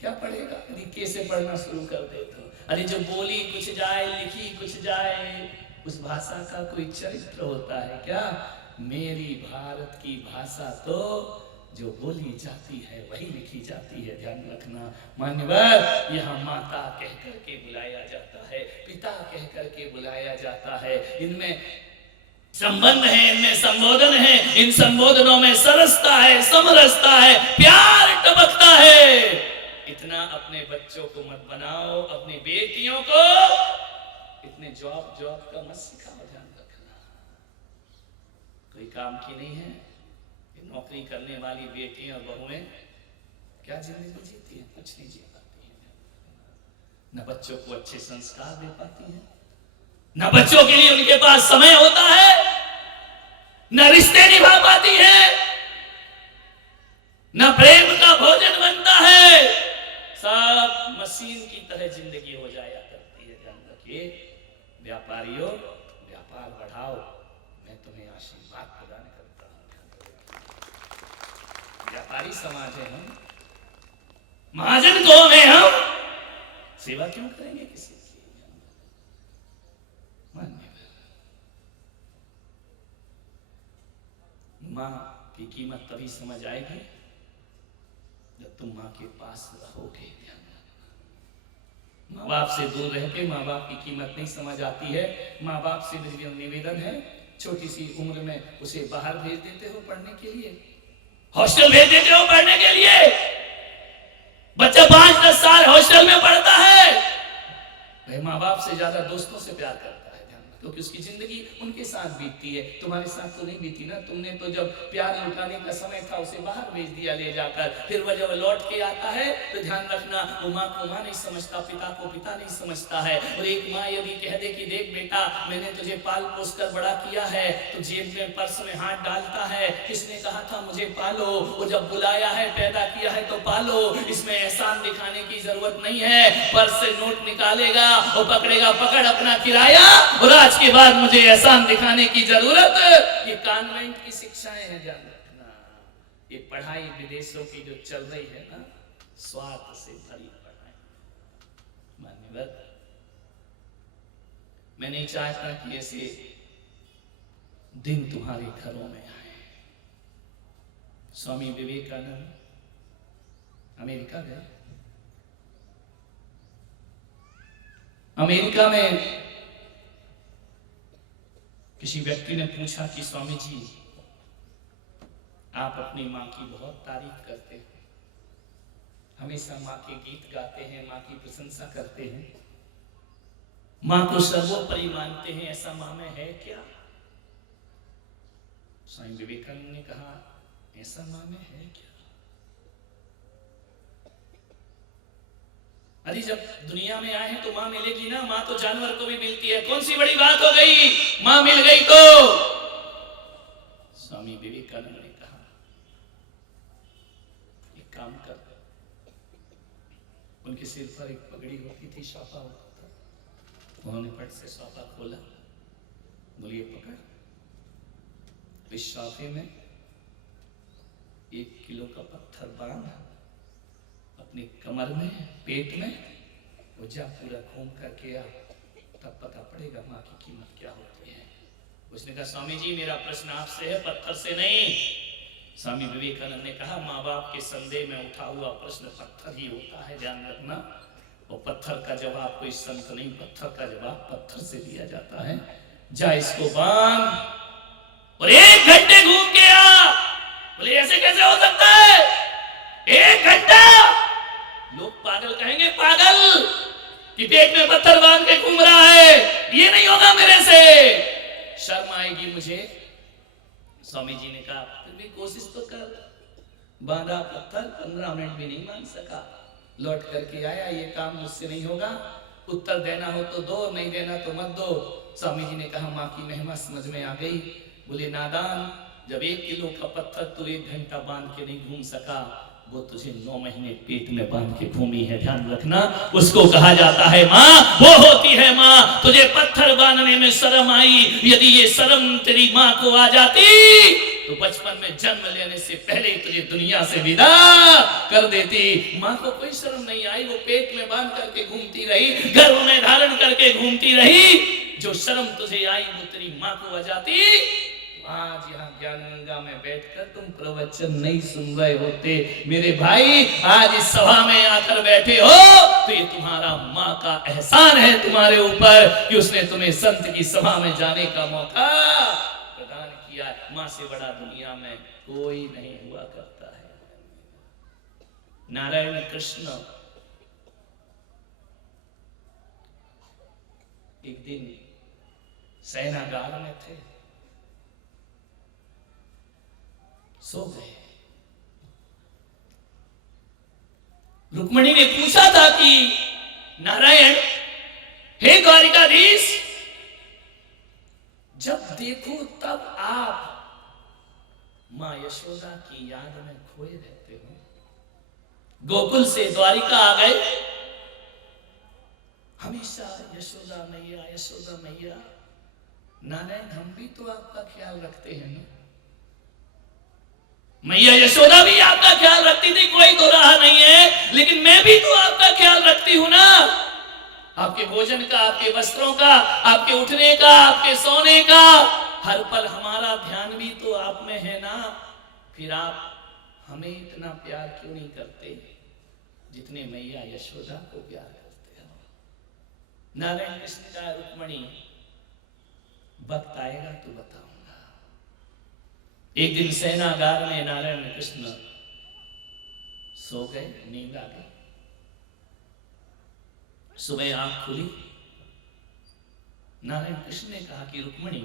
क्या पढ़ेगा यदि के से पढ़ना शुरू कर दे तो? अरे जो बोली कुछ जाए, लिखी कुछ जाए, उस भाषा का कोई चरित्र होता है क्या? मेरी भारत की भाषा तो जो बोली जाती है वही लिखी जाती है, ध्यान रखना। मान्यवर, यहाँ माता कह करके बुलाया जाता है, पिता कह करके बुलाया जाता है। इनमें संबंध है, इनमें संबोधन है, इन संबोधनों में सरसता है, समरसता है, प्यार टपकता है। इतना अपने बच्चों को मत बनाओ, अपनी बेटियों को इतने जॉब का मत सिखाओ, ध्यान रखना। कोई काम की नहीं है। नौकरी करने वाली बेटियां और बहुएं क्या जिंदगी जीती हैं? कुछ नहीं जी पाती हैं। न बच्चों को अच्छे संस्कार दे पाती हैं, न बच्चों के लिए उनके पास समय होता है, न रिश्ते निभा पाती हैं, न प्रेम का भोजन बनता है। सब मशीन की तरह जिंदगी हो जाया करती है, ध्यान रखिए। व्यापारियों, व्यापार बढ़ाओ, मैं तुम्हें आशीर्वाद प्रदान करता हूं। व्यापारी समाज है हम, महाजन कौन है हम? सेवा क्यों करेंगे किसी की? मां की कीमत तभी समझ आएगी जब तुम मां के पास रहोगे। माँ बाप से दूर रह के माँ बाप की कीमत नहीं समझ आती है। माँ बाप से निवेदन है, छोटी सी उम्र में उसे बाहर भेज देते हो पढ़ने के लिए, हॉस्टल भेज देते हो पढ़ने के लिए। बच्चा 5-10 साल हॉस्टल में पढ़ता है, भाई माँ बाप से ज्यादा दोस्तों से प्यार करता है, क्योंकि उसकी जिंदगी उनके साथ बीतती है। तुम्हारे साथ तो नहीं बीती ना। तुमने तो जब प्यार लुटाने का समय था उसे बाहर भेज दिया ले जाकर, फिर वह जब लौट के आता है तो ध्यान रखना, वो माँ को माँ नहीं समझता, पिता को पिता नहीं समझता है। और एक माँ यदि कह दे कि देख बेटा मैंने तुझे पाल पोस कर बड़ा किया है, तो जेब में पर्स में हाथ डालता है, किसने कहा था मुझे पालो, वो जब बुलाया है पैदा किया है तो पालो, इसमें एहसान दिखाने की जरूरत नहीं है। पर्स से नोट निकालेगा, वो पकड़ेगा, पकड़ अपना किराया, और आज के बाद मुझे एहसान दिखाने की जरूरत। ये कॉन्वेंट की शिक्षाएं हैं, ध्यान रखना। ये पढ़ाई विदेशों की जो चल रही है ना, स्वार्थ से भरी पढ़ाई। मान्यवर, मैं नहीं चाहता कि ऐसे दिन तुम्हारे घरों में आए। स्वामी विवेकानंद अमेरिका गए। अमेरिका में किसी व्यक्ति ने पूछा कि स्वामी जी आप अपनी माँ की बहुत तारीफ करते हैं, हमेशा माँ के गीत गाते हैं, माँ की प्रशंसा करते हैं, माँ को सर्वोपरि मानते हैं, ऐसा माँ में है क्या? स्वामी विवेकानंद ने कहा ऐसा माँ में है क्या? अरे जब दुनिया में आए हैं तो माँ मिलेगी ना, माँ तो जानवर को भी मिलती है, कौन सी बड़ी बात हो गई, माँ मिल गई तो। स्वामी विवेकानंद ने कहा एक काम कर, उनके सिर पर एक पगड़ी होती थी, साफा होता था, उन्होंने फट से साफा खोला, बोलिए पकड़, इस साफे में 1 किलो का पत्थर बांध अपनी कमर में, पेट में, वो जा पूरा घूम करके आ, तब पता पड़ेगा माँ की कीमत क्या होती है। उसने कहा स्वामी जी मेरा प्रश्न आपसे है, पत्थर से नहीं। स्वामी विवेकानंद ने कहा माँ बाप के संदेह में उठा हुआ प्रश्न पत्थर ही होता है, ध्यान रखना। और पत्थर का जवाब कोई संत नहीं, पत्थर का जवाब पत्थर से दिया जाता है। जा इसको बांध और 1 घंटे घूम के आ। बोले ऐसे कैसे हो सकता है 1 घंटा? लोग पागल कहेंगे, पागल कि पेट में पत्थर बांध के घूम रहा है, ये नहीं होगा मेरे से, शर्म आएगी मुझे। स्वामी जी ने कहा फिर भी कोशिश तो कर। बांधा पत्थर, 15 मिनट भी नहीं मान सका, लौट करके आया, ये काम मुझसे नहीं होगा, उत्तर देना हो तो दो, नहीं देना तो मत दो। स्वामी जी ने कहा माँ की महिमा समझ में आ गई। बोले नादान, जब 1 किलो का पत्थर तू 1 घंटा बांध के नहीं घूम सका, वो तुझे 9 महीने पेट में बांध के घूमी है, ध्यान रखना। उसको कहा जाता है माँ, वो होती है माँ। तुझे पत्थर बांधने में शर्म आई, यदि ये शर्म तेरी माँ को आ जाती तो बचपन में जन्म लेने से पहले ही तुझे दुनिया से विदा कर देती। माँ को कोई शर्म नहीं आई, वो पेट में बांध करके घूमती रही, गर्भ में धारण करके घूमती रही। जो शर्म तुझे आई वो तेरी माँ को आ जाती। आज यहाँ ज्ञान गंगा में बैठकर तुम प्रवचन नहीं सुन रहे होते मेरे भाई, आज इस सभा में आकर बैठे हो तो ये तुम्हारा माँ का एहसान है तुम्हारे ऊपर कि उसने तुम्हें संत की सभा में जाने का मौका प्रदान किया। माँ से बड़ा दुनिया में कोई नहीं हुआ करता है। नारायण कृष्ण एक दिन सेनागार में थे, सो गए। रुक्मिणी ने पूछा था कि नारायण, हे द्वारिकाधीश, जब देखो तब आप मां यशोदा की याद में खोए रहते हो। गोकुल से द्वारिका आ गए, हमेशा यशोदा मैया, यशोदा मैया। नारायण, हम भी तो आपका ख्याल रखते हैं ना। मैया यशोदा भी आपका ख्याल रखती थी, कोई तो रहा नहीं है, लेकिन मैं भी तो आपका ख्याल रखती हूं ना। आपके भोजन का, आपके वस्त्रों का, आपके उठने का, आपके सोने का, हर पल हमारा ध्यान भी तो आप में है ना। फिर आप हमें इतना प्यार क्यों नहीं करते जितने मैया यशोदा को प्यार करते हो? नारायण कृष्ण का रुक्मणी वक्त आएगा तो बताऊंगा। एक दिन सेनागार में नारायण कृष्ण सो गए, नींद आ गई। सुबह आंख खुली, नारायण कृष्ण ने कहा कि रुक्मणी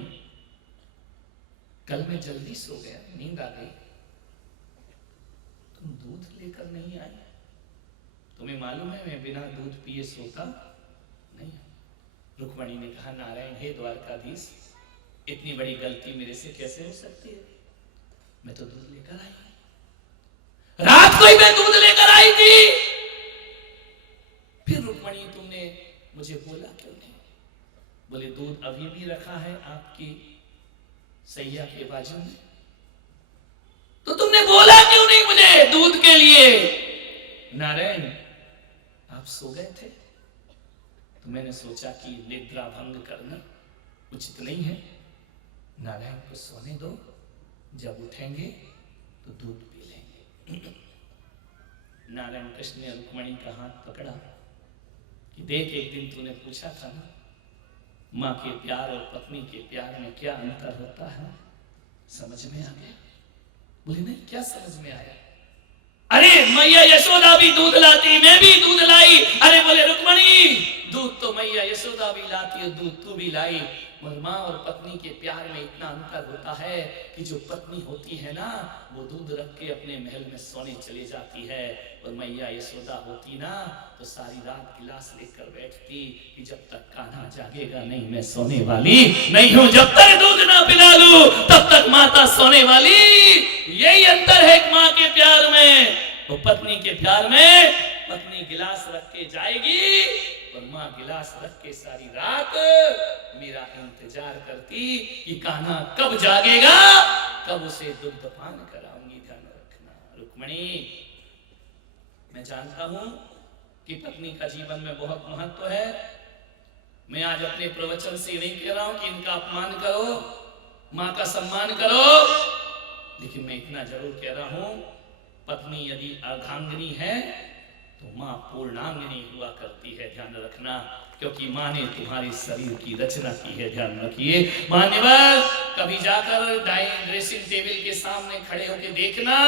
कल मैं जल्दी सो गया, नींद आ गई, तुम दूध लेकर नहीं आई। तुम्हें मालूम है मैं बिना दूध पिए सोता नहीं। रुक्मणी ने कहा नारायण हे द्वारकाधीश, इतनी बड़ी गलती मेरे से कैसे हो सकती है, मैं तो दूध लेकर आई, रात को ही मैं दूध लेकर आई थी। फिर रुक्मणी तुमने मुझे बोला क्यों नहीं? बोले दूध अभी भी रखा है आपकी सैया के बाजू में, तो तुमने बोला क्यों नहीं मुझे दूध के लिए? नारायण आप सो गए थे तो मैंने सोचा कि निद्रा भंग करना उचित नहीं है, नारायण को सोने दो, जब उठेंगे तो दूध पी लेंगे। नारायण कृष्ण ने रुक्मणी का हाथ पकड़ा कि देख एक दिन तूने पूछा था ना माँ के प्यार और पत्नी के प्यार में क्या अंतर होता है, समझ में आ गया? बोले नहीं, क्या समझ में आया? अरे मैया यशोदा भी दूध लाती, मैं भी दूध लाई। अरे बोले रुक्मणी दूध तो मैया यशोदा भी लाती और दूध तू भी लाई, मगर माँ और पत्नी के प्यार में इतना अंतर होता है कि जो पत्नी होती है ना वो दूध रख के अपने महल में सोने चली जाती है, और मैया यशोदा होती ना तो सारी रात गिलास लेकर बैठती कि जब तक कान्हा जागेगा नहीं मैं सोने वाली नहीं हूं, जब तक दूध ना पिला लूं तब तक माता सोने वाली। यही अंतर है माँ के प्यार में, वो पत्नी के प्यार में पत्नी गिलास रख के जाएगी और माँ गिलास रख के सारी रात मेरा इंतजार करती कि कान्हा कब जागेगा, कब उसे दुग्ध पान कराऊंगी। ध्यान रखना रुक्मणी, मैं जानता हूं कि पत्नी का जीवन में बहुत महत्व है। मैं आज अपने प्रवचन से नहीं कह रहा हूं कि इनका अपमान करो, माँ का सम्मान करो, लेकिन मैं इतना जरूर कह रहा हूं पत्नी यदि अर्धांगिनी है तो माँ पूर्णांगिनी हुआ करती है। ध्यान रखना, क्योंकि माँ ने तुम्हारे शरीर की रचना की है। ध्यान रखिए मान्यवर, कभी जाकर ड्रेसिंग टेबल के सामने खड़े होकर देखना,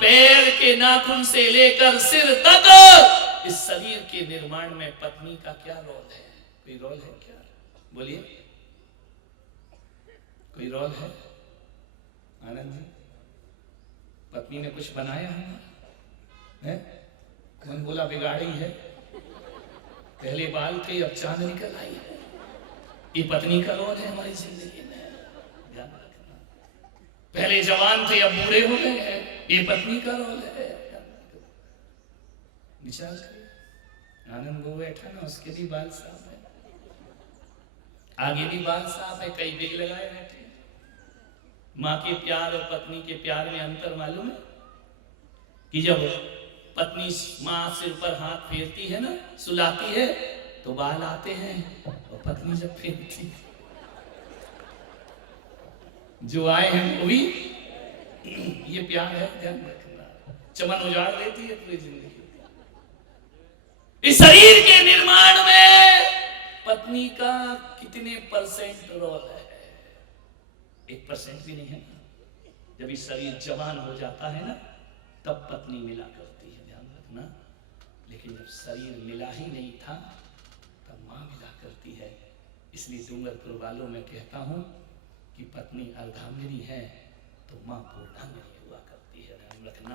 पैर के नाखून से लेकर सिर तक इस शरीर के निर्माण में पत्नी का क्या रोल है? कोई रोल है क्या? बोलिए, कोई रोल है? आनंद जी, पत्नी ने कुछ बनाया है? कौन बोला बिगाड़ी है? पहले बाल थे अब चांद निकल आई है। ये पत्नी का रोल है हमारी जिंदगी में, ध्यान रखना। पहले जवान थे अब बूढ़े हो गए हैं, ये पत्नी का रोल है। विचार करिए, आनंद वो बैठा ना उसके भी बाल साफ है, आगे भी बाल साफ है, कई बिग लगाए बैठे। माँ के प्यार और पत्नी के प्यार में अंतर मालूम है कि जब पत्नी माँ सिर पर हाथ फेरती है ना, सुलाती है तो बाल आते हैं, और पत्नी जब फेरती जो आए हैं वो भी, ये प्यार है। ध्यान रखना, चमन उजाड़ देती है पूरी जिंदगी। इस शरीर के निर्माण में पत्नी का कितने परसेंट रोल है? 1% भी नहीं है। जब ये शरीर जवान हो जाता है ना तब पत्नी मिला करती है, ध्यान रखना। लेकिन जब शरीर मिला ही नहीं था तब माँ मिला करती है। इसलिए डूंगरपुर वालों में कहता हूँ कि पत्नी अर्धांगिनी है तो माँ पूर्णांगिनी हुआ करती है। ध्यान रखना,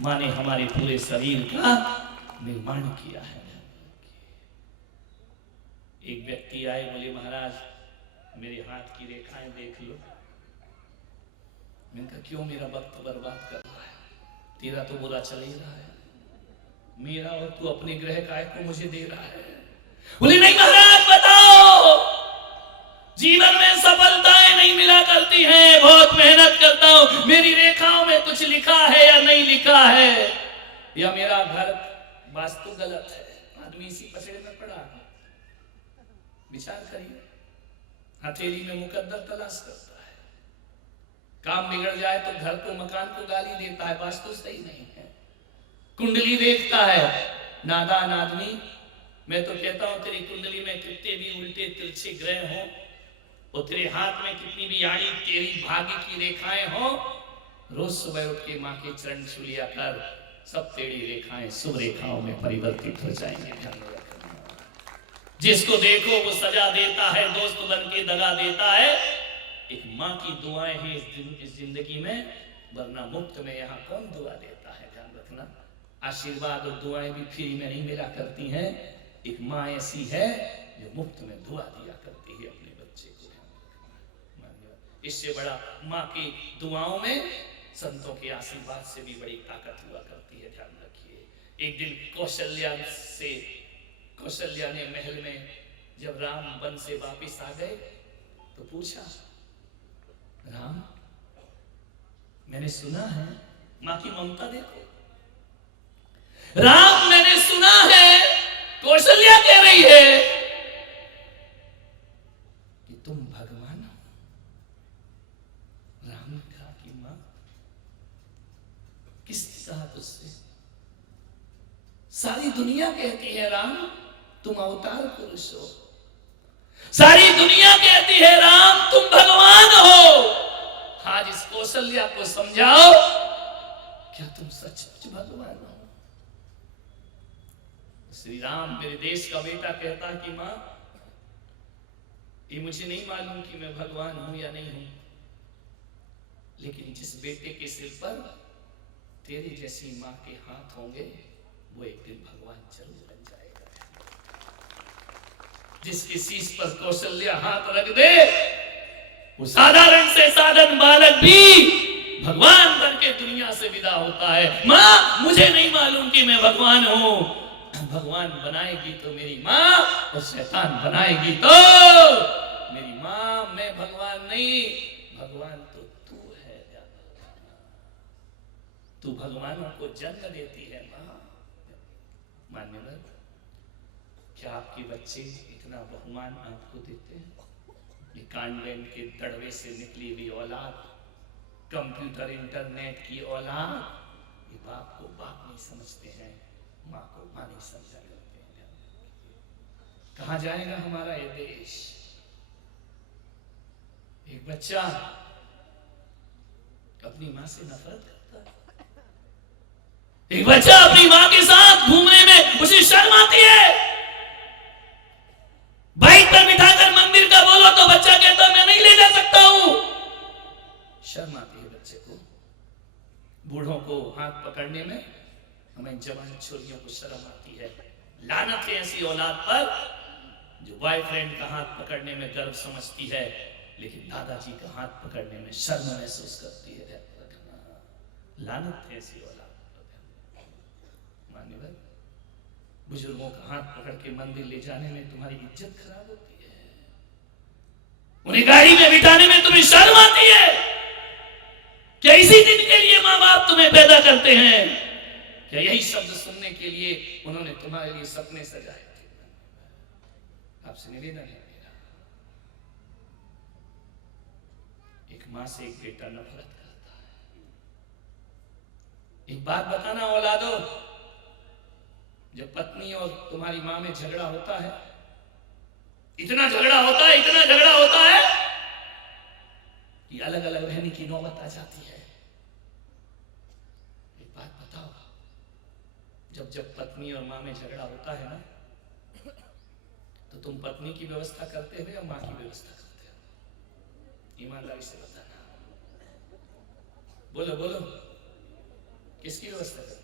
माँ ने हमारे पूरे शरीर का निर्माण किया है। एक व्यक्ति आए, बोले महाराज मेरे हाथ की रेखाएं देख लो। मैंने कहा क्यों मेरा वक्त बर्बाद कर रहा है? तेरा तो बुरा चल ही रहा है, मेरा और तू अपने ग्रह काय को मुझे दे रहा है। बोले नहीं महाराज बताओ, जीवन में सफलताएं नहीं मिला करती हैं, बहुत मेहनत करता हूं, मेरी रेखाओं में कुछ लिखा है या नहीं लिखा है, या मेरा घर वास्तु गलत है। आदमी इसी पसड़े में पड़ा। विचार करिए, हथेली में मुकद्दर तलाश करता है, काम बिगड़ जाए तो घर को मकान को गाली देता है, वास्तु सही नहीं है। कुंडली देखता है, नादान आदमी मैं तो कहता हूं तेरी कुंडली में कितने भी उल्टे तिरछे ग्रह हो और तेरे हाथ में कितनी भी आड़ी तेरी भाग्य की रेखाएं हो, रोज सुबह उठ के माँ के चरण छू लिया कर, सब टेढ़ी रेखाएं शुभ रेखाओं में परिवर्तित हो जाएंगे। जिसको देखो वो सजा देता है, दोस्त बन के दगा देता है। एक माँ की दुआएं हैं इस जिंदगी में, वरना मुफ्त में यहाँ कौन दुआ देता है। ध्यान रखना, आशीर्वाद और दुआएं भी फ्री में नहीं मिला करती हैं। एक माँ ऐसी है जो मुफ्त में दुआ दिया करती है अपने बच्चे को। इससे बड़ा माँ की दुआओं में संतों के आशीर्वाद से भी बड़ी ताकत हुआ करती है। ध्यान रखिए। एक दिन कौशल्या ने महल में जब राम वन से वापिस आ गए तो पूछा, राम मैंने सुना है, मां की ममता देखो, राम मैंने सुना है, कौशल्या कह रही है कि तुम भगवान हो। राम ने कहा कि मां किसने कहा तुझसे? सारी दुनिया कहती है राम तुम अवतार पुरुष हो, सारी दुनिया कहती है राम तुम भगवान हो। आज इस कौशल्या को समझाओ, क्या तुम सचमुच भगवान हो? श्री राम मेरे देश का बेटा कहता कि मां ये मुझे नहीं मालूम कि मैं भगवान हूं या नहीं हूं, लेकिन जिस बेटे के सिर पर तेरी जैसी मां के हाथ होंगे वो एक दिन भगवान जरूर बन जाएगा। जिसके शीश पर कौशल्या हाथ रख दे वो साधारण से साधारण बालक भी भगवान बन के दुनिया से विदा होता है। मां मुझे नहीं मालूम कि मैं भगवान हूं, भगवान बनाएगी तो मेरी मां और शैतान बनाएगी तो मेरी मां। मैं भगवान नहीं, भगवान तो तू है। तू भगवानों को जन्म देती है मां। मान्यवर, क्या आपके बच्चे इतना बहुमान आपको देते हैं? ये कॉन्वेंट के दड़वे से निकली हुई औलाद, कंप्यूटर इंटरनेट की औलाद, ये बाप को बाप नहीं समझते हैं, माँ को माँ नहीं समझा करते हैं। कहाँ जाएगा हमारा ये देश? एक बच्चा अपनी माँ से नफरत करता है, एक बच्चा अपनी माँ के साथ घूमने में उसे शर्म आती है। बाइक पर बिठाकर मंदिर का बोलो तो बच्चा कहता मैं नहीं ले जा सकता हूं। शर्म आती है बच्चे को। बूढ़ों को हाथ पकड़ने में हमें जवान छोरियों को शर्म आती है। लानत है ऐसी औलाद पर जो बॉयफ्रेंड का हाथ पकड़ने में गर्व समझती है, लेकिन दादाजी का हाथ पकड़ने में शर्म महसूस करती है। लानत है ऐसी औलाद। मान्यवर, बुजुर्गों का हाथ पकड़ के मंदिर ले जाने में तुम्हारी इज्जत खराब होती है, उन्हें गाड़ी में बिठाने में तुम्हें शर्म आती है। क्या इसी दिन के लिए माँ बाप तुम्हें पैदा करते हैं? क्या यही शब्द सुनने के लिए उन्होंने तुम्हारे लिए सपने सजाए थे? आपसे निवेदन है मेरा, एक माँ से एक बेटा नफरत करता है। एक बात बताना औलादो, जब पत्नी और तुम्हारी मां में झगड़ा होता है, इतना झगड़ा होता है, इतना झगड़ा होता है कि अलग अलग रहने की नौबत आ जाती है। एक बात बताओ, जब जब पत्नी और मां में झगड़ा होता है ना, तो तुम पत्नी की व्यवस्था करते हो या मां की व्यवस्था करते हो? ईमानदारी से बताना, बोलो बोलो, किसकी व्यवस्था करते हो?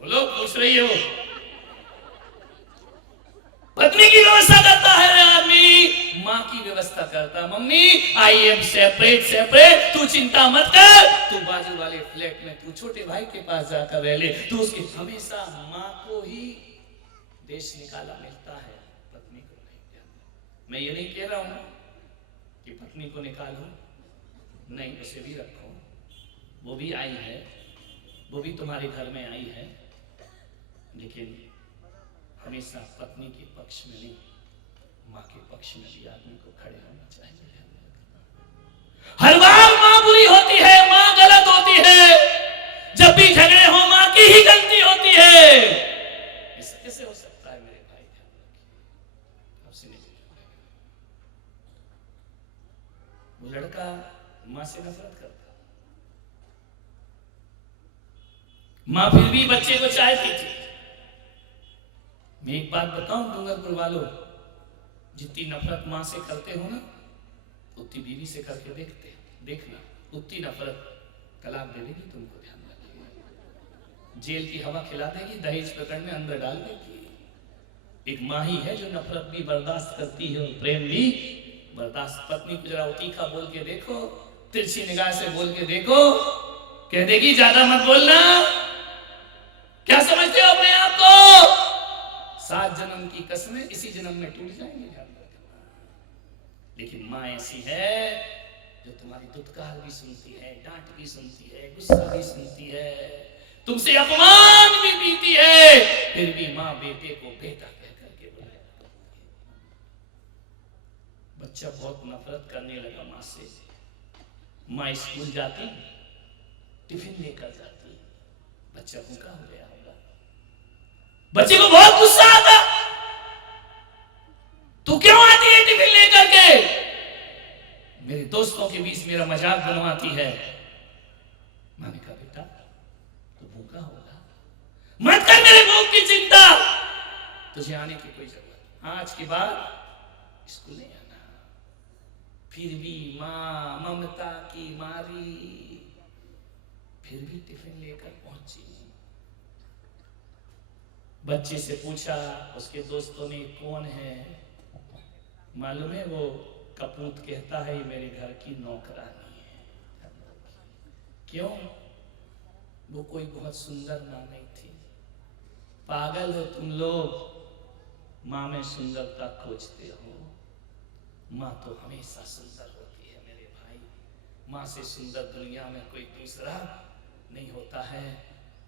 बोलो, पूछ रही हो। पत्नी की व्यवस्था करता है आदमी, मां की व्यवस्था करता। मम्मी आई एम सेपरेट, तू चिंता मत कर, तू बाजू वाले फ्लैट में तू छोटे भाई के पास जाकर रह ले। तू उसकी हमेशा मां को ही देश निकाला मिलता है, पत्नी को नहीं। मैं ये नहीं कह रहा हूं कि पत्नी को निकालो, नहीं, उसे भी रखो, वो भी आई है, वो भी तुम्हारे घर में आई है, लेकिन हमेशा पत्नी के पक्ष में नहीं, मां के पक्ष में भी आदमी को खड़े होना चाहिए। हर बार मां बुरी होती है, मां गलत होती है। जब भी झगड़े हो मां के मां से नफरत करता। मां फिर भी बच्चे को चाहती थी। मैं एक बात बताऊं डूंगरपुर वालों, जितनी नफरत मां से करते हो ना, उतनी बीवी से करके देखना, उतनी नफरत तलाक दे देगी तुमको, ध्यान रखिए। जेल की हवा खिला देगी, दहेज पकड़ में अंदर डाल देगी। एक मां ही है जो नफरत भी बर्दाश्त करती है और प्रेम भी बर्दाश्त। पत्नी को जरा तीखा बोल के देखो, तिरछी निगाह से बोल के देखो, कह देगी ज्यादा मत बोलना, क्या समझते हो अपने आप को? 7 जन्म की कसमें इसी जन्म में टूट जाएंगे। लेकिन मां ऐसी है जो तुम्हारी दुत्कार भी सुनती है, डांट भी सुनती है, गुस्सा भी सुनती है, तुमसे अपमान भी पीती है, फिर भी मां बेटे को बेटा कह करके बुलाती है। बच्चा बहुत नफरत करने लगा मां से। मां स्कूल जाती, टिफिन लेकर जाती, बच्चा भूखा हो गया होगा, बच्चे को बहुत गुस्सा आता, तू क्यों आती है टिफिन लेकर के, मेरे दोस्तों के बीच मेरा मजाक बनवाती है। मैंने कहा बेटा तू भूखा होगा, मत कर मेरे भूख की चिंता, तुझे आने की कोई जरूरत, आज के बाद स्कूल नहीं आना। फिर भी मां ममता की मारी फिर भी टिफिन लेकर पहुंची। बच्चे से पूछा, उसके दोस्तों ने कौन है, मालूम है वो कपूत कहता है ये मेरे घर की नौकरानी है। क्यों? वो कोई बहुत सुंदर मां नहीं थी। पागल हो तुम लोग, मां में सुंदरता खोजते हो, मां तो हमेशा सुंदर होती है मेरे भाई। मां से सुंदर दुनिया में कोई दूसरा नहीं होता है।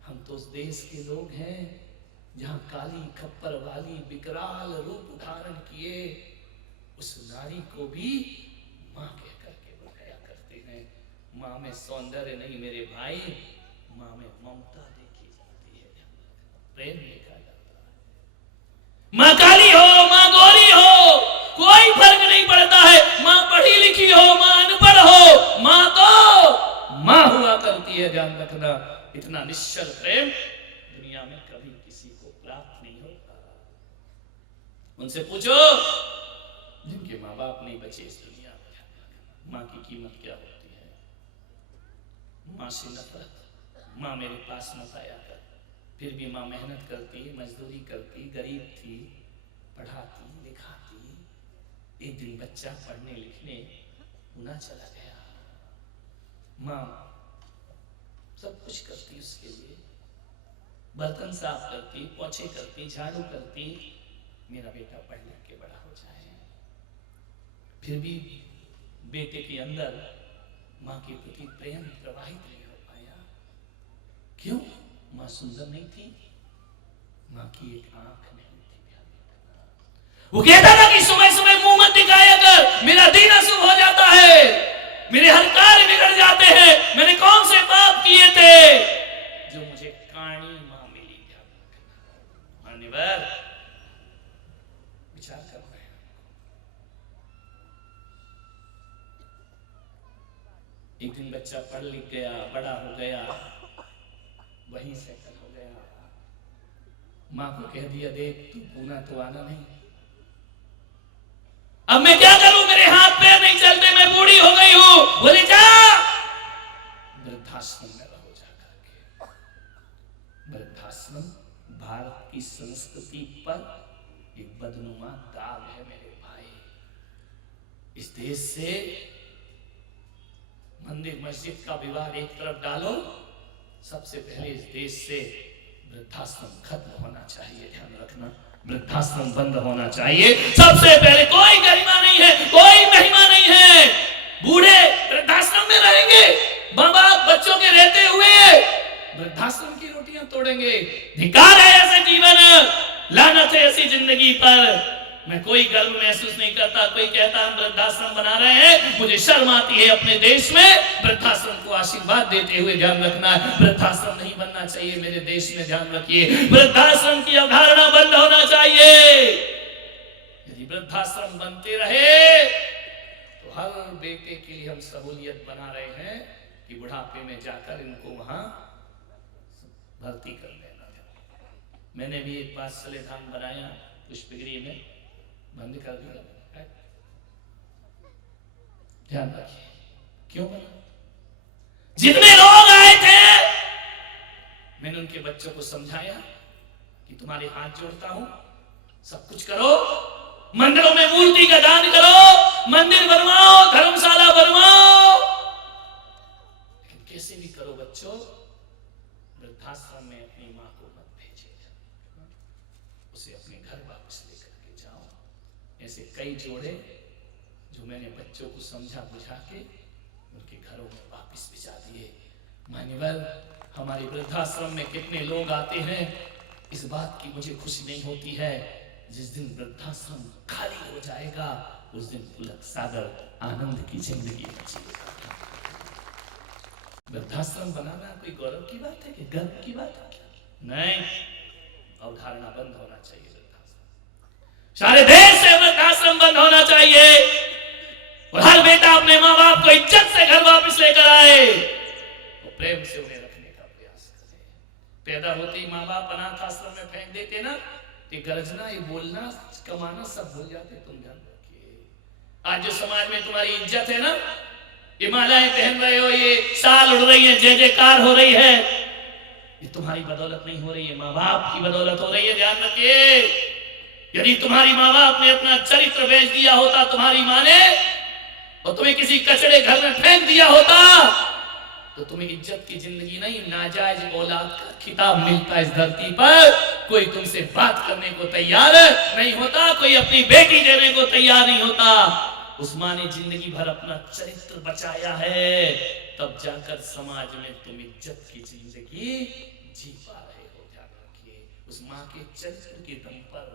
हम तो उस देश के लोग हैं जहां काली खप्पर वाली विकराल रूप धारण किए उस नारी को भी मां कह करके बुलाया करते हैं। मां में सौंदर्य नहीं मेरे भाई, मां में ममता देखी जाती है, प्रेम देखा जाता है। मां काली हो, मां गोरी हो, कोई फर्क नहीं पड़ता है। मां पढ़ी लिखी हो, मां अनपढ़ हो, मां तो मां हुआ करती है, ध्यान रखना। इतना निश्चल प्रेम दुनिया में कभी किसी को प्राप्त नहीं होता। उनसे पूछो जिनके माँ बाप नहीं बचे इस दुनिया में, माँ की कीमत क्या होती है। माँ से नफरत, माँ मेरे पास मत आया कर। फिर भी माँ मेहनत करती, मजदूरी करती, गरीब थी, पढ़ाती लिखाती। एक दिन बच्चा पढ़ने लिखने पुणे चला गया, माँ सब कुछ करती उसके लिए, बर्तन साफ करती, पोछे करती, झाड़ू करती, मेरा बेटा पढ़ लिख के बड़ा हो जाए। फिर भी बेटे के अंदर मां के प्रति प्रेम प्रवाहित नहीं हो पाया। क्यों? मां सुंदर नहीं थी, मां की एक आंख नहीं थी। वो कहता था कि सुबह सुबह मुंह मत दिखाया कर, मेरा दिन अशुभ हो जाता है, मेरे हर कार्य बिगड़ जाते हैं। मैंने कौन से पाप किए थे जो मुझे काणी मां मिली। मान्यवर विचार कर रहे हैं। एक दिन बच्चा पढ़ लिख गया, बड़ा हो गया, वहीं सेटल हो गया। मां को कह दिया देख तू पुणे तो आना नहीं। अब मैं क्या करूं, मेरे हाथ पैर नहीं चलते, मैं बूढ़ी हो गई हूं। बोले जा वृद्धाश्रम में रहो जाकर के। वृद्धाश्रम भारत की संस्कृति पर एक बदनुमा दाग है मेरे भाई। इस देश से मंदिर मस्जिद का विवाद एक तरफ डालो, सबसे पहले इस देश से वृद्धाश्रम खत्म होना चाहिए, ध्यान रखना। वृद्धाश्रम बंद होना चाहिए सबसे पहले। कोई गरिमा नहीं है, कोई महिमा नहीं है। बूढ़े वृद्धाश्रम में रहेंगे, माँ बाप बच्चों के रहते हुए वृद्धाश्रम की रोटियां तोड़ेंगे। धिक्कार है ऐसे जीवन, लानत है ऐसी जिंदगी पर। मैं कोई गर्व महसूस नहीं करता। कोई कहता हम वृद्धाश्रम बना रहे हैं, मुझे शर्म आती है अपने देश में वृद्धाश्रम को आशीर्वाद देते हुए। ध्यान रखना, वृद्धाश्रम नहीं बनना चाहिए मेरे देश में, ध्यान रखिए। वृद्धाश्रम की अवधारणा बंद होना चाहिए। यदि वृद्धाश्रम बनते रहे तो हर बेटे के लिए हम सहूलियत बना रहे हैं कि बुढ़ापे में जाकर इनको वहां भर्ती कर देना। मैंने भी एक बार सलेधान बनाया पुष्पगिरी में, बंद कर दिया। ध्यान रखिए, क्यों बना? जितने लोग आए थे मैंने उनके बच्चों को समझाया कि तुम्हारे हाथ जोड़ता हूं, सब कुछ करो, मंदिरों में मूर्ति का दान करो, मंदिर बनवाओ, धर्मशाला बनवाओ, लेकिन कैसे भी करो बच्चों, वृद्धाश्रम में अपनी मां को मत भेजिएगा, उसे अपने घर वापस लेकर के जाओ। ऐसे कई जोड़े जो मैंने बच्चों को समझा बुझा के उनके घरों में वापस भिजा दिए। मान्यवर, हमारे वृद्धाश्रम में कितने लोग आते हैं, इस बात की मुझे खुशी नहीं होती है। जिस दिन वृद्धाश्रम खाली हो जाएगा उस दिन पुलक सागर आनंद की जिंदगी बचेगा। वृद्धाश्रम बनाना कोई गौरव की बात है कि गर्व की बात है क्या? नहीं, अवधारणा बंद होना चाहिए। वृद्धाश्रम सारे देश से वृद्धाश्रम बंद होना चाहिए और हर बेटा अपने माँ बाप को इज्जत से घर वापस लेकर आए और प्रेम से उन्हें रखने का प्रयास करे। पैदा होते ही माँ बाप अनाथ आश्रम में फेंक देते ना, ये गरजना, ये बोलना, कमाना सब भूल जाते। तुम ध्यान रखिए, आज जो समाज में तुम्हारी इज्जत है ना, ये मालाएं पहन रहे हो, ये साल उड़ रही है, जय जयकार हो रही है, ये तुम्हारी बदौलत नहीं हो रही है, माँ बाप की बदौलत हो रही है। ध्यान रखिए, यदि तुम्हारी माँ बाप ने अपना चरित्र बेच दिया होता तुम्हारी माँ ने, और तुम्हें किसी कचड़े घर में फेंक दिया होता, तो तुम्हें इज्जत की जिंदगी नहीं, नाजायज औलाद का खिताब मिलता इस धरती पर। कोई तुमसे बात करने को तैयार नहीं होता, कोई अपनी बेटी देने को तैयार नहीं होता। उस माँ ने जिंदगी भर अपना चरित्र बचाया है, तब जाकर समाज में तुम इज्जत की जिंदगी जी पा रहे हो। ध्यान रखिए, उस माँ के चरित्र के दम पर,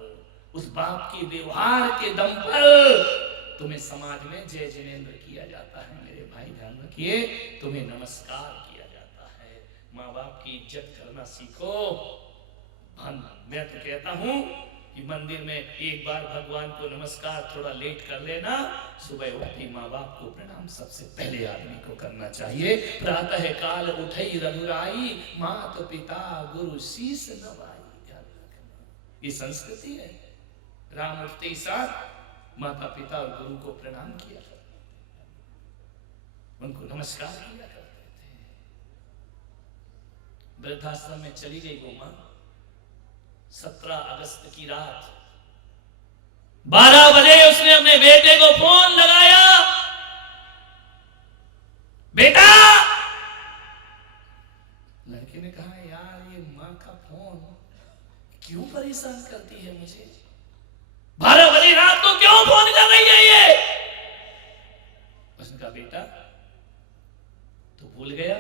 उस बाप के व्यवहार के दम पर तुम्हें समाज में जय जिनेंद्र किया जाता है। मेरे भाई ध्यान रखिए, तुम्हें नमस्कार किया जाता है। माँ बाप की इज्जत करना सीखो। मैं तो कहता हूं कि मंदिर में एक बार भगवान को नमस्कार थोड़ा लेट कर लेना, सुबह उठती माँ बाप को प्रणाम सबसे पहले आदमी को करना चाहिए। प्रातः काल उठई रघुराई, मात पिता गुरु शीस नवाई। ध्यान रखना, ये संस्कृति है। राम उठते ही साथ माता पिता और गुरु को प्रणाम किया करते, उनको नमस्कार किया करते थे। वृद्धाश्रम में चली गई वो मां। 17 अगस्त की रात 12 बजे उसने अपने बेटे को फोन लगाया, बेटा। लड़के ने कहा, यार ये मां का फोन क्यों परेशान करती है मुझे, 12 बजे रात को क्यों फोन कर रही है ये? उसने कहा, बेटा तू भूल गया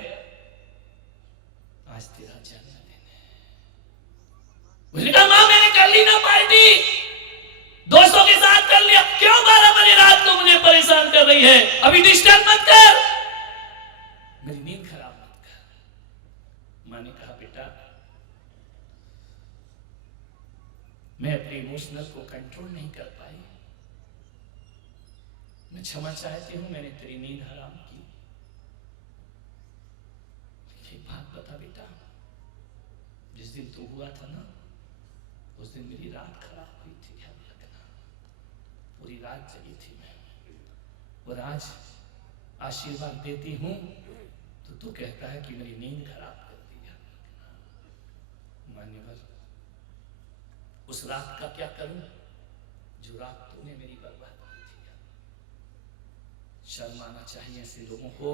आज तेरा जन्मदिन है। उसने कहा, मां मैंने कर ली ना पार्टी, दोस्तों के साथ कर लिया, क्यों 12 बजे रात को मुझे परेशान कर रही है? अभी डिस्टर्ब मत कर, मेरी नींद खराब मत कर। मां ने कहा, बेटा मैं अपने इमोशनल को कंट्रोल नहीं कर पाई, मैं क्षमा चाहती हूं, मैंने तेरी नींद हराम की। एक बात बता बेटा, जिस दिन तू हुआ था ना, उस दिन मेरी रात खराब हुई थी। ध्यान रखना, पूरी रात जगी थी मैं, और आज आशीर्वाद देती हूं तो तू कहता है कि मेरी नींद खराब कर दी। ध्यान रखना मान्यवर, उस रात का क्या करूं जो रात तूने मेरी बर्बाद की थी। शर्म आना चाहिए ऐसे लोगों को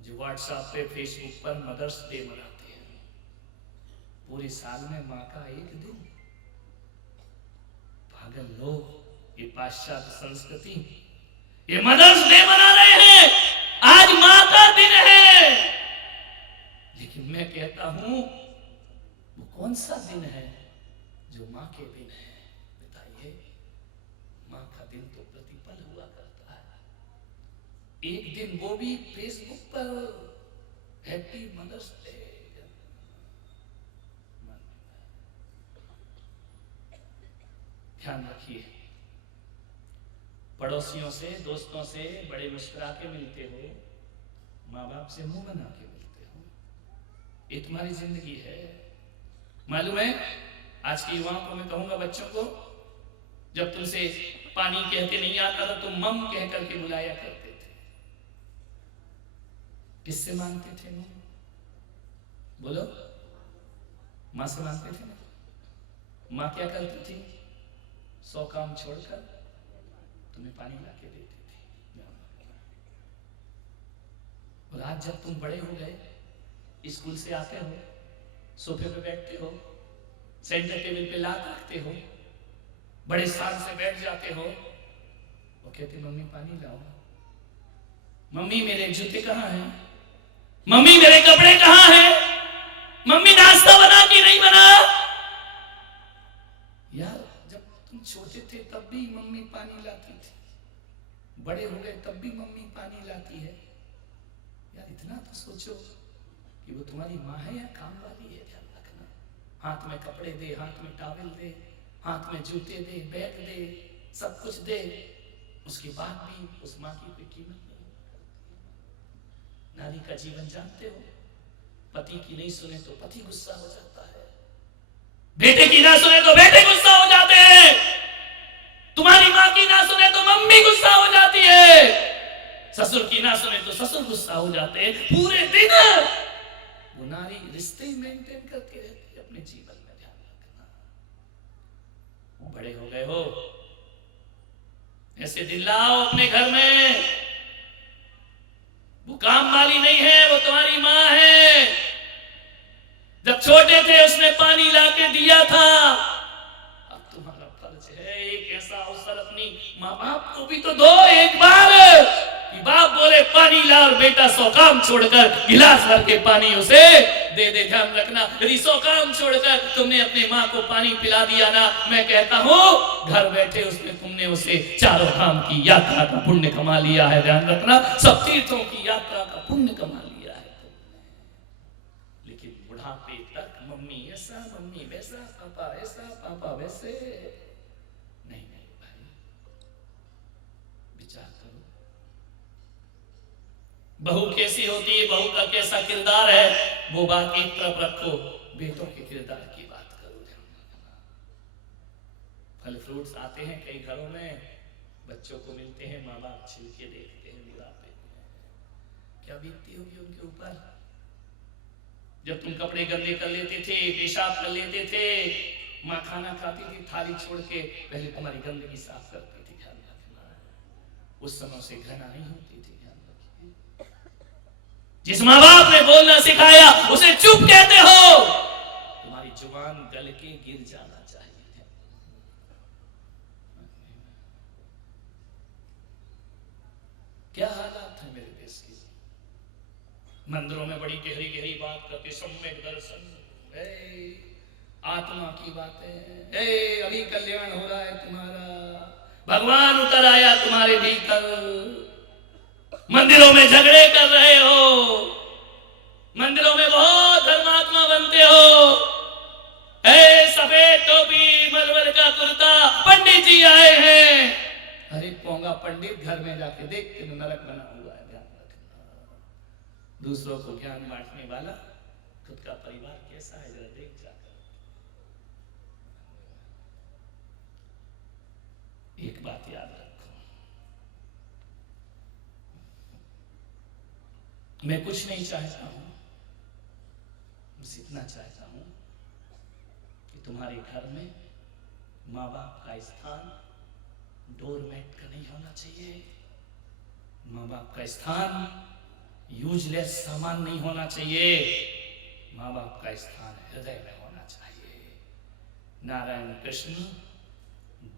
जो व्हाट्सएप पे, फेसबुक पर मदर्स डे मनाते हैं। पूरे साल में माँ का एक दिन। पागल लोग, ये पाश्चात्य संस्कृति, ये मदर्स डे मना रहे हैं, आज माँ का दिन है। लेकिन मैं कहता हूं वो कौन सा दिन है जो माँ के दिन है? बताइए, माँ का दिन तो प्रतिपल हुआ करता है। एक दिन वो भी फेसबुक पर हैप्पी मदर्स डे। ध्यान रखिए, पड़ोसियों से, दोस्तों से बड़े मुस्कुरा के मिलते हो, माँ बाप से मुंह बना के मिलते हो। ये तुम्हारी जिंदगी है। मालूम है, आज के युवाओं को मैं कहूंगा, बच्चों को, जब तुमसे पानी कहते नहीं आता था, तुम मम कह करके बुलाया करते थे। किससे मांगते थे मम? बोलो, माँ से मांगते थे ना? माँ क्या करती थी? 100 काम छोड़कर तुम्हें पानी ला के देती थी। और आज जब तुम बड़े हो गए, स्कूल से आते हो, सोफे पे बैठते हो, सेंटर टेबल पे लात रखते हो, बड़े शान से बैठ जाते हो, वो कहते मम्मी पानी लाओ, मम्मी मेरे जूते कहाँ हैं, मम्मी मेरे कपड़े कहाँ हैं, मम्मी नाश्ता बना कि नहीं बना। यार जब तुम छोटे थे तब भी मम्मी पानी लाती थी, बड़े हो गए तब भी मम्मी पानी लाती है। यार इतना तो सोचो कि वो तुम्हारी माँ है या काम वाली है। ध्यान रखना, हाथ में कपड़े दे, हाथ में टॉवल दे, हाथ में जूते दे, बैग दे, सब कुछ दे, उसके बाद भी उस माँ की कोई कीमत नहीं। नारी का जीवन जानते हो, पति की नहीं सुने तो पति गुस्सा हो जाता है, बेटे की ना सुने तो बेटे गुस्सा हो जाते हैं, तुम्हारी माँ की ना सुने तो मम्मी गुस्सा हो जाती है, ससुर की ना सुने तो ससुर गुस्सा हो जाते हैं। पूरे दिन वो नारी रिश्ते मेंटेन करती रहती है अपने जीवन में। ध्यान रखना, बड़े हो गए हो, ऐसे दिन लाओ अपने घर में। वो काम वाली नहीं है, वो तुम्हारी माँ है। जब छोटे थे उसने पानी लाके दिया था, अब तुम्हारा फर्ज है एक ऐसा अवसर अपनी माँ बाप को भी तो दो एक बार, कि बाप बोले पानी ला और बेटा 100 काम छोड़कर गिलास भर के पानी उसे दे दे। ध्यान रखना, यदि 100 काम छोड़कर तुमने अपने माँ को पानी पिला दिया ना, मैं कहता हूँ घर बैठे उसमें तुमने उसे 4 धाम की यात्रा का पुण्य कमा लिया है। ध्यान रखना, सब तीर्थों की यात्रा का पुण्य कमा लिया है तुमने। लेकिन बुढ़ापे तक मम्मी ऐसा, मम्मी वैसा, पापा ऐसा, पापा वैसे, नहीं नहीं भाई, विचार करो। बहू कैसी होती है, बहू का कैसा किरदार है, वो बात एक तरफ रखो, बेटों के किरदार की बात करो। फल फ्रूट्स आते हैं कई घरों में, बच्चों को मिलते हैं, माँ बाप छिलके देखते हैं बुढ़ापे में, क्या बीतती होगी उनके ऊपर। जब तुम कपड़े गंदे कर लेते थे, पेशाब कर लेते थे, माँ खाना खाती थी, थाली छोड़ के पहले तुम्हारी गंदगी साफ करती थी। ध्यान रखना, उस समय से घृणा नहीं होती थी। ध्यान रखिए, जिस माँ बाप ने बोलना सिखाया उसे चुप कहते हो, तुम्हारी जुबान गल के गिर जाना चाहिए। क्या हालात है मेरे देश की। मंदिरों में बड़ी गहरी गहरी बात करते, सम्यक दर्शन, आत्मा की बातें, अभी कल्याण हो रहा है तुम्हारा, भगवान उतर आया तुम्हारे भीतर। मंदिरों में झगड़े कर रहे हो, मंदिरों में बहुत धर्मात्मा बनते हो, सफेद टोपी, मलमल का कुर्ता, पंडित जी आए हैं। अरे पोंगा पंडित, घर में जाके देख के नरक बना हुआ है। ध्यान रखना, दूसरों को ज्ञान बांटने वाला, खुद का परिवार कैसा है जरा देख जाकर। एक बात याद रखो, मैं कुछ नहीं चाहता हूं, बस इतना चाहता हूं कि तुम्हारे घर में माँ बाप का स्थान डोरमेट का नहीं होना चाहिए, माँ बाप का स्थान यूजलेस सामान नहीं होना चाहिए, माँ बाप का स्थान हृदय में होना चाहिए। नारायण कृष्ण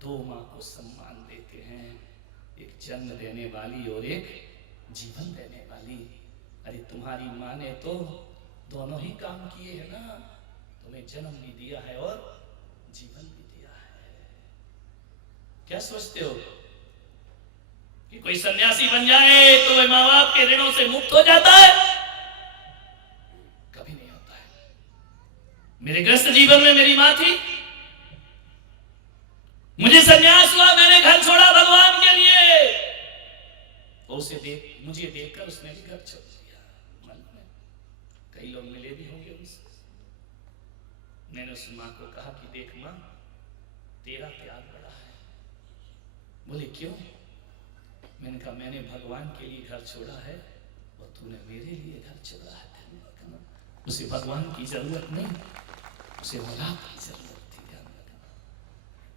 2 माँ को सम्मान देते हैं, एक जन्म देने वाली और एक जीवन देने वाली। अरे तुम्हारी माँ ने तो दोनों ही काम किए हैं ना, तुम्हें जन्म भी दिया है और जीवन भी दिया है। क्या सोचते हो कि कोई सन्यासी बन जाए तो वह माँ बाप के ऋणों से मुक्त हो जाता है? कभी नहीं होता है। मेरे ग्रस्त जीवन में मेरी माँ थी, मुझे सन्यास हुआ, मैंने घर छोड़ा भगवान के लिए, मुझे देखकर उसने भी घर छोड़ दिया। मन में कई लोग मिले भी होंगे उनसे। मैंने उस माँ को कहा कि देख माँ, तेरा त्याग बड़ा है। बोले क्यों? मैंने कहा मैंने भगवान के लिए घर छोड़ा है और तूने मेरे लिए घर छोड़ा है। उसे भगवान की जरूरत नहीं, उसे औलाद की जरूरत थी।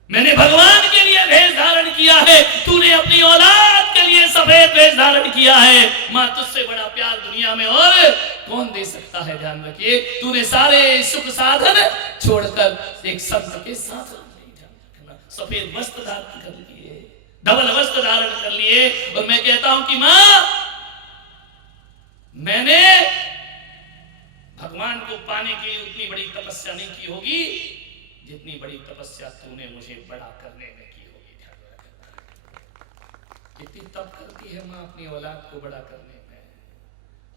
मैंने भगवान के लिए भेष धारण किया है, तूने अपनी औलाद के लिए सफेद भेष धारण किया है। माँ तुझसे बड़ा प्यार दुनिया में और कौन दे सकता है। ध्यान रखिए, तूने सारे सुख साधन छोड़कर एक संत के साथ सफेद वस्त्र धारण कर लिए, डबल वस्त्र धारण कर लिए। और मैं कहता हूं कि माँ, मैंने भगवान को पाने के लिए उतनी बड़ी तपस्या नहीं की होगी जितनी बड़ी तपस्या तूने मुझे बड़ा करने में की होगी। कितनी तप करती है माँ अपनी औलाद को बड़ा करने में।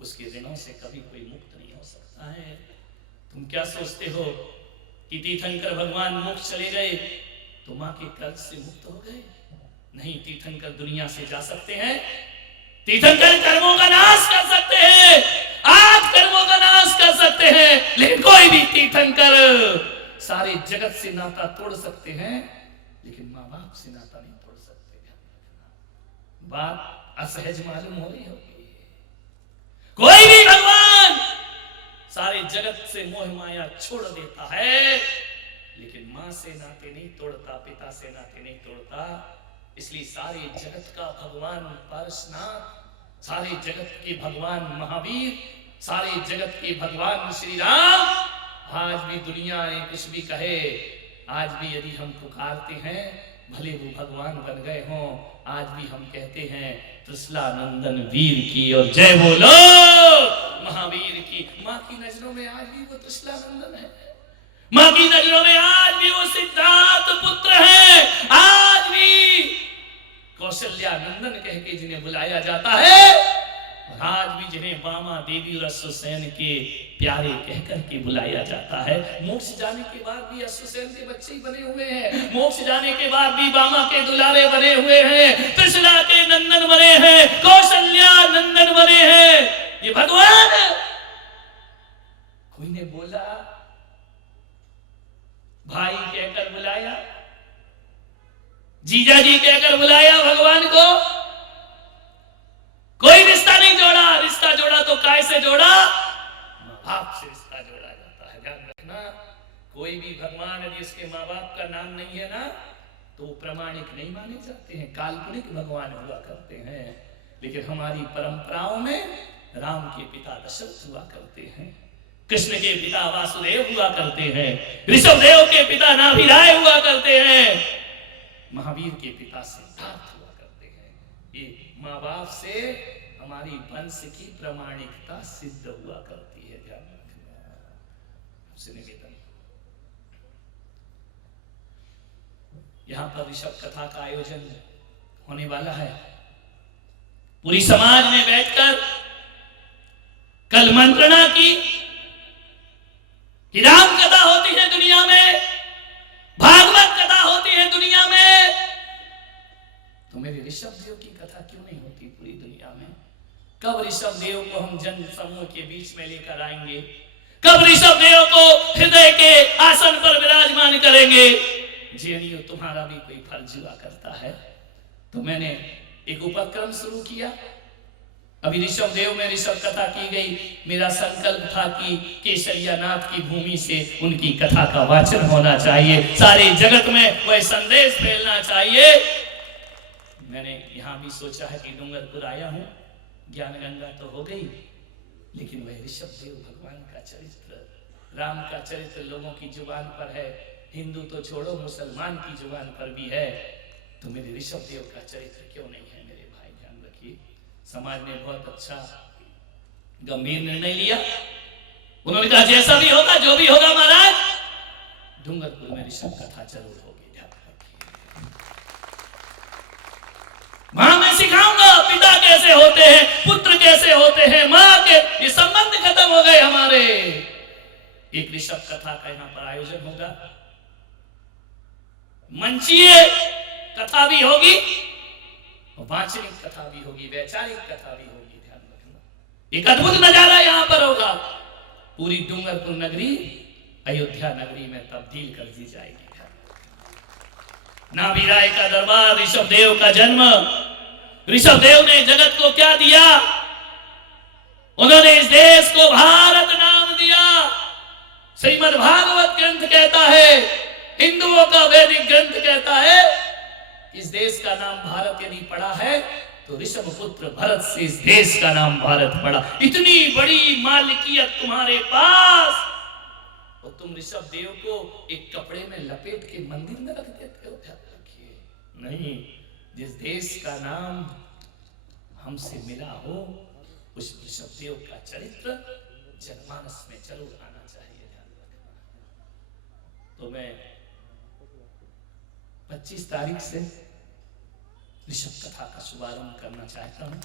उसके ऋणों से कभी कोई मुक्त नहीं हो सकता है। तुम क्या सोचते हो कि तीर्थंकर भगवान मोक्ष चले गए तो माँ के कर्ज से मुक्त हो गए? नहीं, तीर्थंकर दुनिया से जा सकते हैं। तीर्थंकर कर्मों का नाश कर सकते हैं, आज कर्मों का नाश कर सकते हैं, लेकिन कोई भी तीर्थंकर सारे जगत से नाता तोड़ सकते हैं, लेकिन माँ बाप से नाता नहीं तोड़ सकते। बात असहज मालूम हो रही होगी। कोई भी भगवान सारे जगत से मोह माया छोड़ देता है, लेकिन माँ से नाते नहीं तोड़ता, पिता से नाते नहीं तोड़ता। इसलिए सारे जगत का भगवान पारसनाथ, सारे जगत के भगवान महावीर, सारे जगत के भगवान श्री राम, आज भी दुनिया ने कुछ भी कहे, आज भी यदि हम पुकारते हैं, भले वो भगवान बन गए हों, आज भी हम कहते हैं त्रिशलानंदन वीर की और जय बोलो महावीर की। माँ की नजरों में आज भी वो त्रिशलानंदन है, माँ की नजरों में आज भी वो सिद्धार्थ पुत्र है, आज भी कौशल्या नंदन कह के जिन्हें बुलाया जाता है, और आज भी जिन्हें बामा देवी और अश्वसेन के प्यारे कहकर के बुलाया जाता है। मोक्ष जाने के बाद भी अश्वसेन के बच्चे ही बने हुए हैं, मोक्ष जाने के बाद भी बामा के दुलारे बने हुए हैं, त्रिशला के नंदन बने हैं, कौशल्या नंदन बने हैं। ये भगवान है। कोई ने बोला, भाई कहकर बुलाया, जीजा जी कहकर बुलाया भगवान को, कोई रिश्ता नहीं जोड़ा। रिश्ता जोड़ा तो काय से जोड़ा? माँ बाप से रिश्ता जोड़ा जाता है। ध्यान रखना, कोई भी भगवान यदि उसके माँ बाप का नाम नहीं है ना, तो प्रमाणिक नहीं माने जाते हैं, काल्पनिक भगवान हुआ करते हैं। लेकिन हमारी परंपराओं में राम के पिता दशरथ हुआ करते हैं, कृष्ण के पिता वासुदेव हुआ करते हैं, ऋषभदेव के पिता नाभिराय हुआ करते हैं, महावीर के पिता सिद्धार्थ हुआ करते हैं। ये माँ बाप से हमारी वंश की प्रमाणिकता सिद्ध हुआ करती है। ध्यान रखना। आपसे निवेदन, यहां पर ऋषभ कथा का आयोजन होने वाला है। पूरी समाज में बैठकर कल मंत्रणा की कि राम कथा होती है दुनिया में, भागवत कथा होती है दुनिया में, तो मेरे ऋषभ देव की कथा क्यों नहीं होती पूरी दुनिया में? कब ऋषभ देव को हम जन समूह के बीच में लेकर आएंगे? कब ऋषभ देव को हृदय के आसन पर विराजमान करेंगे? जेएनयू तुम्हारा भी कोई फर्ज हुआ करता है। तो मैंने एक उपक्रम शुरू किया। अभी ऋषभ देव में ऋषभ कथा की गई, मेरा संकल्प था कि केसरिया नाथ की भूमि से उनकी कथा का वाचन होना चाहिए, सारे जगत में वह संदेश फैलना चाहिए। मैंने यहाँ भी सोचा है कि डूंगरपुर आया हूँ, ज्ञान गंगा तो हो गई, लेकिन वह ऋषभ देव भगवान का चरित्र, राम का चरित्र लोगों की जुबान पर है, हिंदू तो छोड़ो मुसलमान की जुबान पर भी है, तो मेरे ऋषभ देव का चरित्र क्यों नहीं है? मेरे भाई ध्यान रखिए, समाज ने बहुत अच्छा गंभीर निर्णय लिया। उन्होंने कहा जैसा भी होगा, जो भी होगा महाराज, डूंगरपुर में ऋषभ कथा जरूर होगी। वहां मैं सिखाऊंगा पिता कैसे होते हैं, पुत्र कैसे होते हैं, माँ के, ये संबंध खत्म हो गए हमारे। एक ऋषभ कथा का यहाँ पर आयोजन होगा, मंचीय कथा भी होगी वाचनिक कथा भी होगी, वैचारिक कथा भी होगी। ध्यान रखना, एक अद्भुत नजारा यहां पर होगा। पूरी डूंगरपुर नगरी अयोध्या नगरी में तब्दील कर दी जाएगी। नाभि राय का दरबार, ऋषभ देव का जन्म। ऋषभ देव ने जगत को क्या दिया? उन्होंने इस देश को भारत नाम दिया। श्रीमद् भागवत ग्रंथ कहता है, हिंदुओं का वैदिक ग्रंथ कहता है, इस देश का नाम भारत यदि पड़ा है तो ऋषभ पुत्र भरत से इस देश का नाम भारत पड़ा। इतनी बड़ी मालिकियत तुम्हारे पास, और तुम ऋषभ देव को एक कपड़े में लपेट के मंदिर में रख देते हो। ध्यान रखिए, नहीं, जिस देश का नाम हमसे मिला हो उस ऋषभ देव का चरित्र जनमानस में जरूर आना चाहिए। ध्यान रखना। तो मैं 25 तारीख से ऋषभ कथा का शुभारंभ करना चाहता हूं।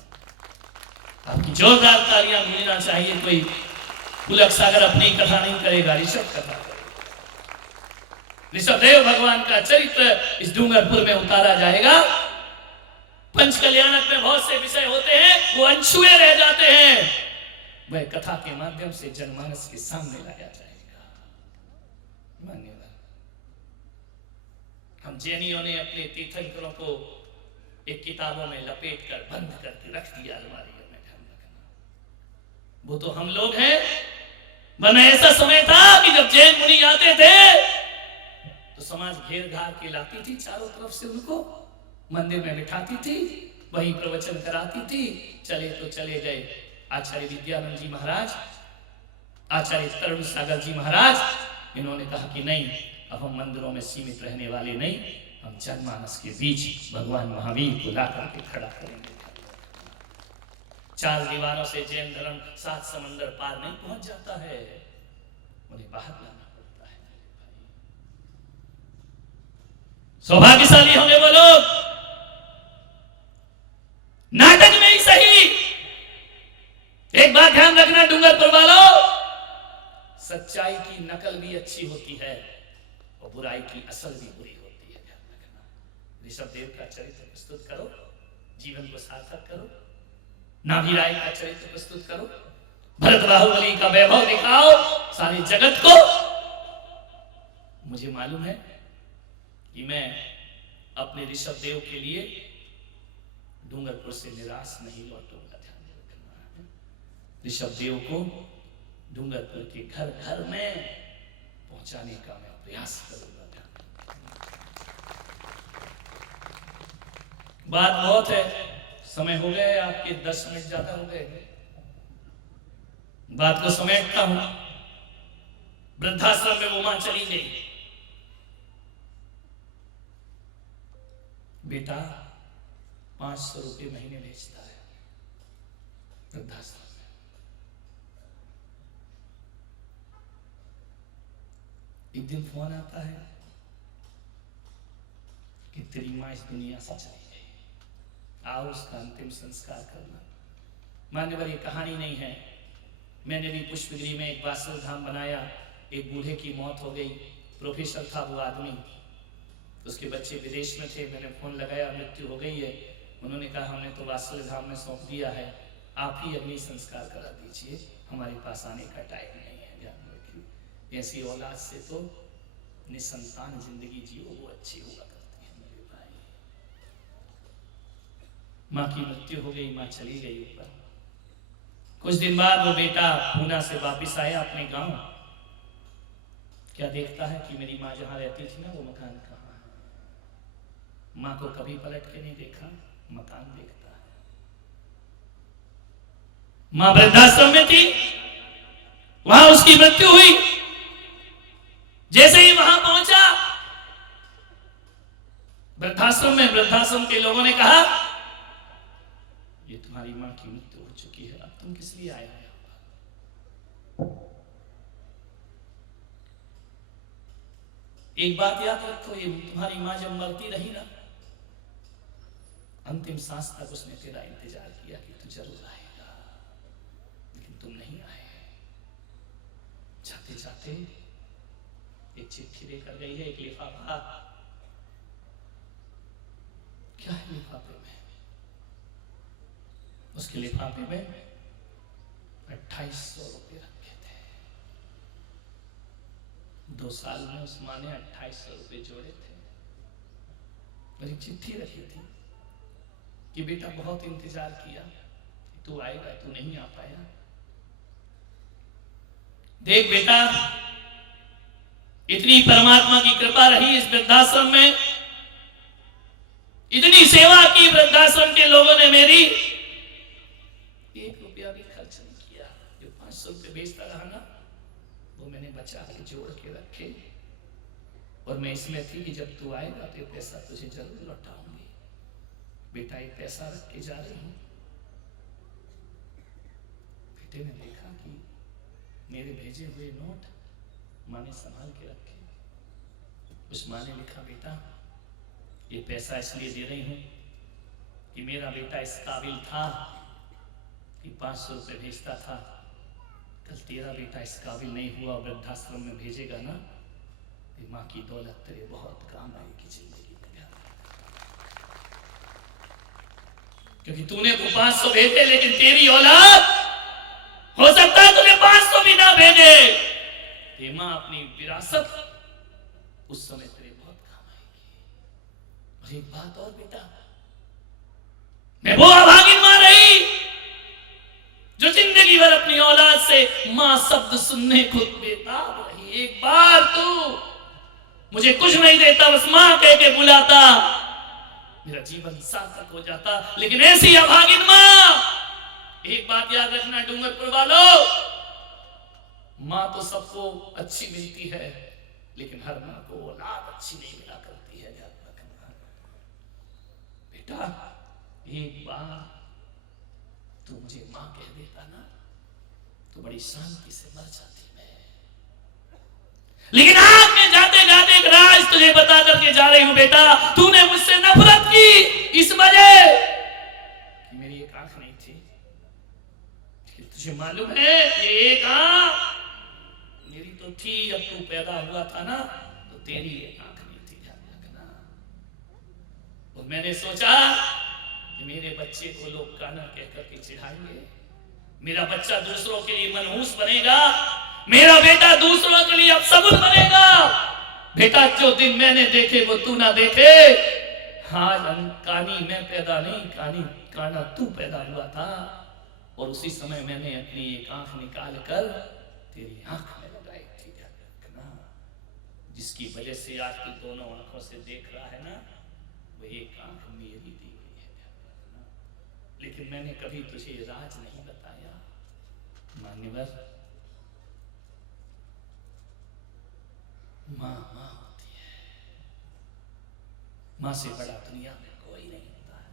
आपकी जोरदार तालियां मिलना चाहिए। कोई पुलक सागर अपनी कथा नहीं करेगा, ऋषभ कथा करेगा। ऋषभ देव भगवान का चरित्र इस डूंगरपुर में उतारा जाएगा। पंच कल्याणक में बहुत से विषय होते हैं, वो अनछुए रह जाते हैं, वह कथा के माध्यम से जनमानस के सामने लाया जाएगा। मान्यवर, हम जैनियों ने अपने तीर्थंकरों को एक किताबों में लपेट कर बंद करके रख दिया अलमारियों में। ध्यान रखना, वो तो हम लोग हैं। वरना ऐसा समय था कि जब जैन मुनि आते थे तो समाज घेर घार के लाती थी, चारों तरफ से उनको मंदिर में बिठाती थी, वहीं प्रवचन कराती थी। चले तो चले गए आचार्य विद्यानंद जी महाराज, आचार्य तरुण सागर जी महाराज। इन्होंने कहा कि नहीं, अब हम मंदिरों में सीमित रहने वाले नहीं, हम जनमानस के बीच भगवान महावीर को ला करके खड़ा करेंगे। 4 दीवारों से जैन धर्म 7 समंदर पार नहीं पहुंच जाता है, उन्हें बाहर लाना पड़ता है। सौभाग्यशाली होंगे वो लोग, नाटक में ही सही। एक बात ध्यान रखना डूंगरपुर वालों, सच्चाई की नकल भी अच्छी होती है और बुराई की असल भी बुरी होती है। ध्यान रखना। ऋषभ देव का चरित्र प्रस्तुत करो, जीवन को सार्थक करो। नाभि राय का चरित्र प्रस्तुत करो, भरत बाहुबली का वैभव दिखाओ सारे जगत को। मुझे मालूम है कि मैं अपने ऋषभ देव के लिए डूंगरपुर से निराश नहीं लौटूंगा। ध्यान रखना, ऋषभ देव को डूंगरपुर के घर घर में पहुंचाने का मैं प्रयास करूंगा। बात बहुत है, समय हो गए आपके, 10 मिनट ज्यादा हो गए। बात को समेटता हूं। वृद्धाश्रम में वो मां चली गई। बेटा 500 रुपये महीने भेजता है वृद्धाश्रम में। एक दिन फोन आता है कि तेरी मां इस दुनिया से चली गई, आओ उसका अंतिम संस्कार करना। मान्यवर, ये कहानी नहीं है। मैंने भी पुष्पगिरी में एक वात्सल धाम बनाया, एक बूढ़े की मौत हो गई। प्रोफेसर था वो आदमी, उसके बच्चे विदेश में थे। मैंने फोन लगाया, मृत्यु हो गई है। उन्होंने कहा हमने तो वात्सल धाम में सौंप दिया है, आप ही अग्नि संस्कार करा दीजिए, हमारे पास आने का टाइम नहीं है। ध्यान रखिए, ऐसी औलाद से तो निसंतान जिंदगी जियो, वो अच्छी हुआ करती है मेरे भाई। माँ की मृत्यु हो गई, माँ चली गई ऊपर। कुछ दिन बाद वो बेटा पूना से वापिस आया अपने गांव। क्या देखता है कि मेरी माँ जहां रहती थी ना, वो मकान कहाँ है। माँ को कभी पलट के नहीं देखा, मकान देखता है। माँ वृद्धाश्रम में थी, वहां उसकी मृत्यु हुई। जैसे ही वहां पहुंचा वृद्धाश्रम में, वृद्धाश्रम के लोगों ने कहा ये तुम्हारी मां की मृत्यु हो चुकी है, अब तुम किस लिए आए हो? एक बात याद रखो, ये तुम्हारी मां जब मरती रही ना, अंतिम सांस तक उसने तेरा इंतजार किया कि तू जरूर आएगा, लेकिन तुम नहीं आए। जाते जाते एक चिट्ठी देकर गई है, एक लिफाफा। क्या है लिफाफे में? उसके लिफाफे में 2800 रुपये रखे थे। 2 साल में उस माँ ने 2800 रुपये जोड़े थे। और एक चिट्ठी रखी थी कि बेटा बहुत इंतजार किया, तू आएगा, तू नहीं आ पाया। देख बेटा, इतनी परमात्मा की कृपा रही इस वृद्धाश्रम में, इतनी सेवा की वृद्धाश्रम के लोगों ने मेरी, 1 रुपया भी खर्च नहीं किया। जो 500 रुपये बेचता रहा ना, वो मैंने बचा के जोड़ के रखे। और मैं इसमें थी कि जब तू आएगा तो ये पैसा तुझे जरूर लौटाऊंगी। बेटा ये पैसा रख के जा रही हूं। बेटे ने देखा कि मेरे भेजे हुए नोट माँ ने संभाल के रखे। उस माँ ने लिखा, बेटा ये पैसा इसलिए दे रही हूं कि मेरा बेटा इस काबिल था कि 500 रुपये भेजता था। कल तेरा बेटा इस काबिल नहीं हुआ, वृद्धाश्रम में भेजेगा ना, तो माँ की दौलत तेरे बहुत काम आएगी जिंदगी में। क्योंकि तूने तो 500 भेजे, लेकिन तेरी औलाद हो सकता है तुझे 500 भी ना भेजे। ये माँ अपनी विरासत उस समय तेरे बहुत काम आएगी। और एक बात और बेटा, मैं वो अभागिन माँ रही जो जिंदगी भर अपनी औलाद से माँ शब्द सुनने को बेताब रही। एक बार तू मुझे कुछ नहीं देता, बस माँ कह के बुलाता, मेरा जीवन सार्थक हो जाता। लेकिन ऐसी अभागिन माँ, एक बात याद रखना डूंगरपुर वालों, माँ तो सबको अच्छी मिलती है, लेकिन हर माँ को औलाद अच्छी नहीं मिला करती है। याद रखना बेटा, एक बार तू मुझे माँ कह देता ना, तो बड़ी शांति से मर जाती मैं। लेकिन आज मैं जाते जाते एक राज तुझे बता करके जा रही हूं बेटा। तूने मुझसे नफरत की इस वजह कि मेरी एक आंख नहीं थी। तुझे मालूम है ये एक आंख मेरी तो थी, जब तू पैदा हुआ था ना, तो तेरी एक आंख नहीं थी। ध्यान रखना। और मैंने सोचा कि मेरे बच्चे को लोग काना कह करके चिढ़ाएंगे, मेरा बच्चा दूसरों के लिए मनहूस बनेगा, मेरा बेटा दूसरों के लिए अपशगुन बनेगा। बेटा जो दिन मैंने देखे वो तू ना देखे। हाँ, कानी मैं पैदा नहीं, काना तू पैदा हुआ था। और उसी समय मैंने अपनी एक आंख निकाल कर तेरी आंख में लगाई थी। जिसकी वजह से आज तू दोनों आंखों से देख रहा है ना, वो एक आंख मेरी दी हुई है। लेकिन मैंने कभी तुझे राज नहीं बताया। मान्यवर, माँ माँ होती है। माँ से बड़ा दुनिया में कोई नहीं होता है।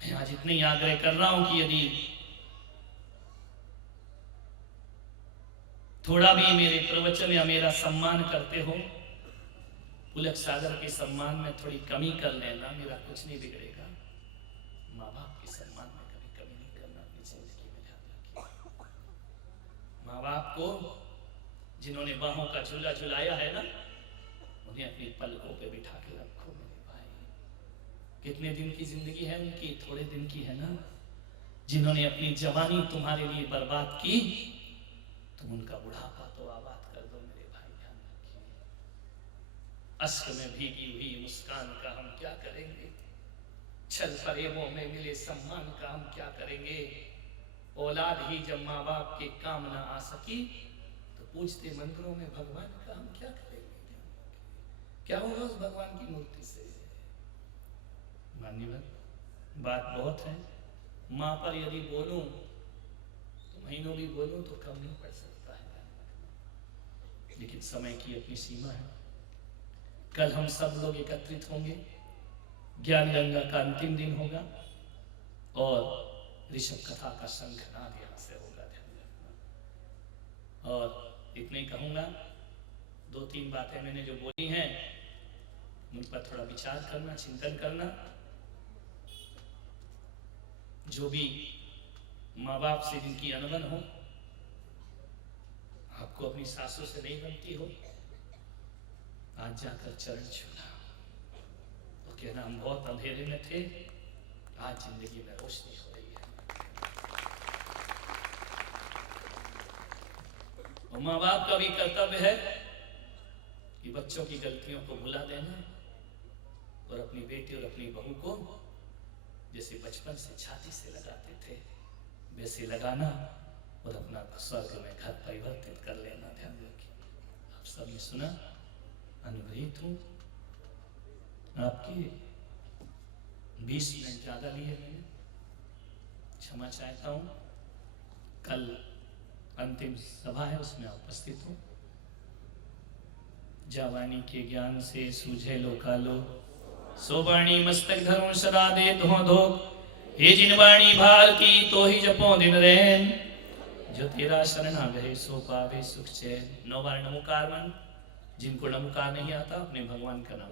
मैं आज इतनी आग्रह कर रहा हूं कि यदि थोड़ा भी मेरे प्रवचन या मेरा सम्मान करते हो, पुलक सागर के सम्मान में थोड़ी कमी कर लेना, मेरा कुछ नहीं बिगड़ेगा। माँ बाप के सम्मान में कभी कमी नहीं करना अपनी जिंदगी में। ध्यान रखिए, माँ बाप को जिन्होंने बाहों का झूला झुलाया है ना, उन्हें अपनी पलकों पे बिठा के रखो मेरे भाई। कितने दिन की जिंदगी है उनकी? थोड़े दिन की है ना। जिन्होंने अपनी जवानी तुम्हारे लिए बर्बाद की, तुम उनका बुढ़ापा तो आबाद कर दो मेरे भाई। ध्यान रखिए, अश्क में भीगी हुई मुस्कान का हम क्या करेंगे, छल फरेबों में मिले सम्मान का हम क्या करेंगे। औलाद ही जब माँ बाप के काम ना आ सकी, तो पूछते मंदिरों में भगवान का हम क्या करेंगे। क्या होगा उस भगवान की मूर्ति से। मान्यवर, बात बहुत है। माँ पर यदि बोलूं तो महीनों भी बोलूं तो कम नहीं पड़ सकता है, लेकिन समय की अपनी सीमा है। कल हम सब लोग एकत्रित होंगे, ज्ञान गंगा का अंतिम दिन होगा और ऋषभ कथा का शंखनाद यहाँ से होगा। ध्यान रखना। और इतने ही कहूंगा, 2-3 बातें मैंने जो बोली हैं मुझ पर थोड़ा विचार करना, चिंतन करना। जो भी माँ बाप से जिनकी अनबन हो, आपको अपनी सासों से नहीं बनती हो, आज जाकर चरण छूना तो कहना हम बहुत अंधेरे में थे, आज जिंदगी में रोशनी हो रही है। और माँ बाप का भी कर्तव्य है कि बच्चों की गलतियों को भुला देना और अपनी बेटी और अपनी बहू को जैसे बचपन से छाती से लगाते थे वैसे लगाना और अपना स्वर्ग में घर परिवर्तित कर लेना। ध्यान रखिए। आप सबने सुना, अनुग्रहित हूं। आपके 20 मिनट ज्यादा लिए मैंने, क्षमा चाहता हूं। कल अंतिम सभा है, उसमें उपस्थित हूं। जावानी के ज्ञान से सूझे लोकालो, सोवाणी मस्तक धरुं सदा दे धो। हे जिन वाणी भार की तो ही जपो दिन रैन, जो तेरा शरणा गए सो पावे सुख चैन। 9 बार नमोकार मन। जिनको नमोकार नहीं आता अपने भगवान का नाम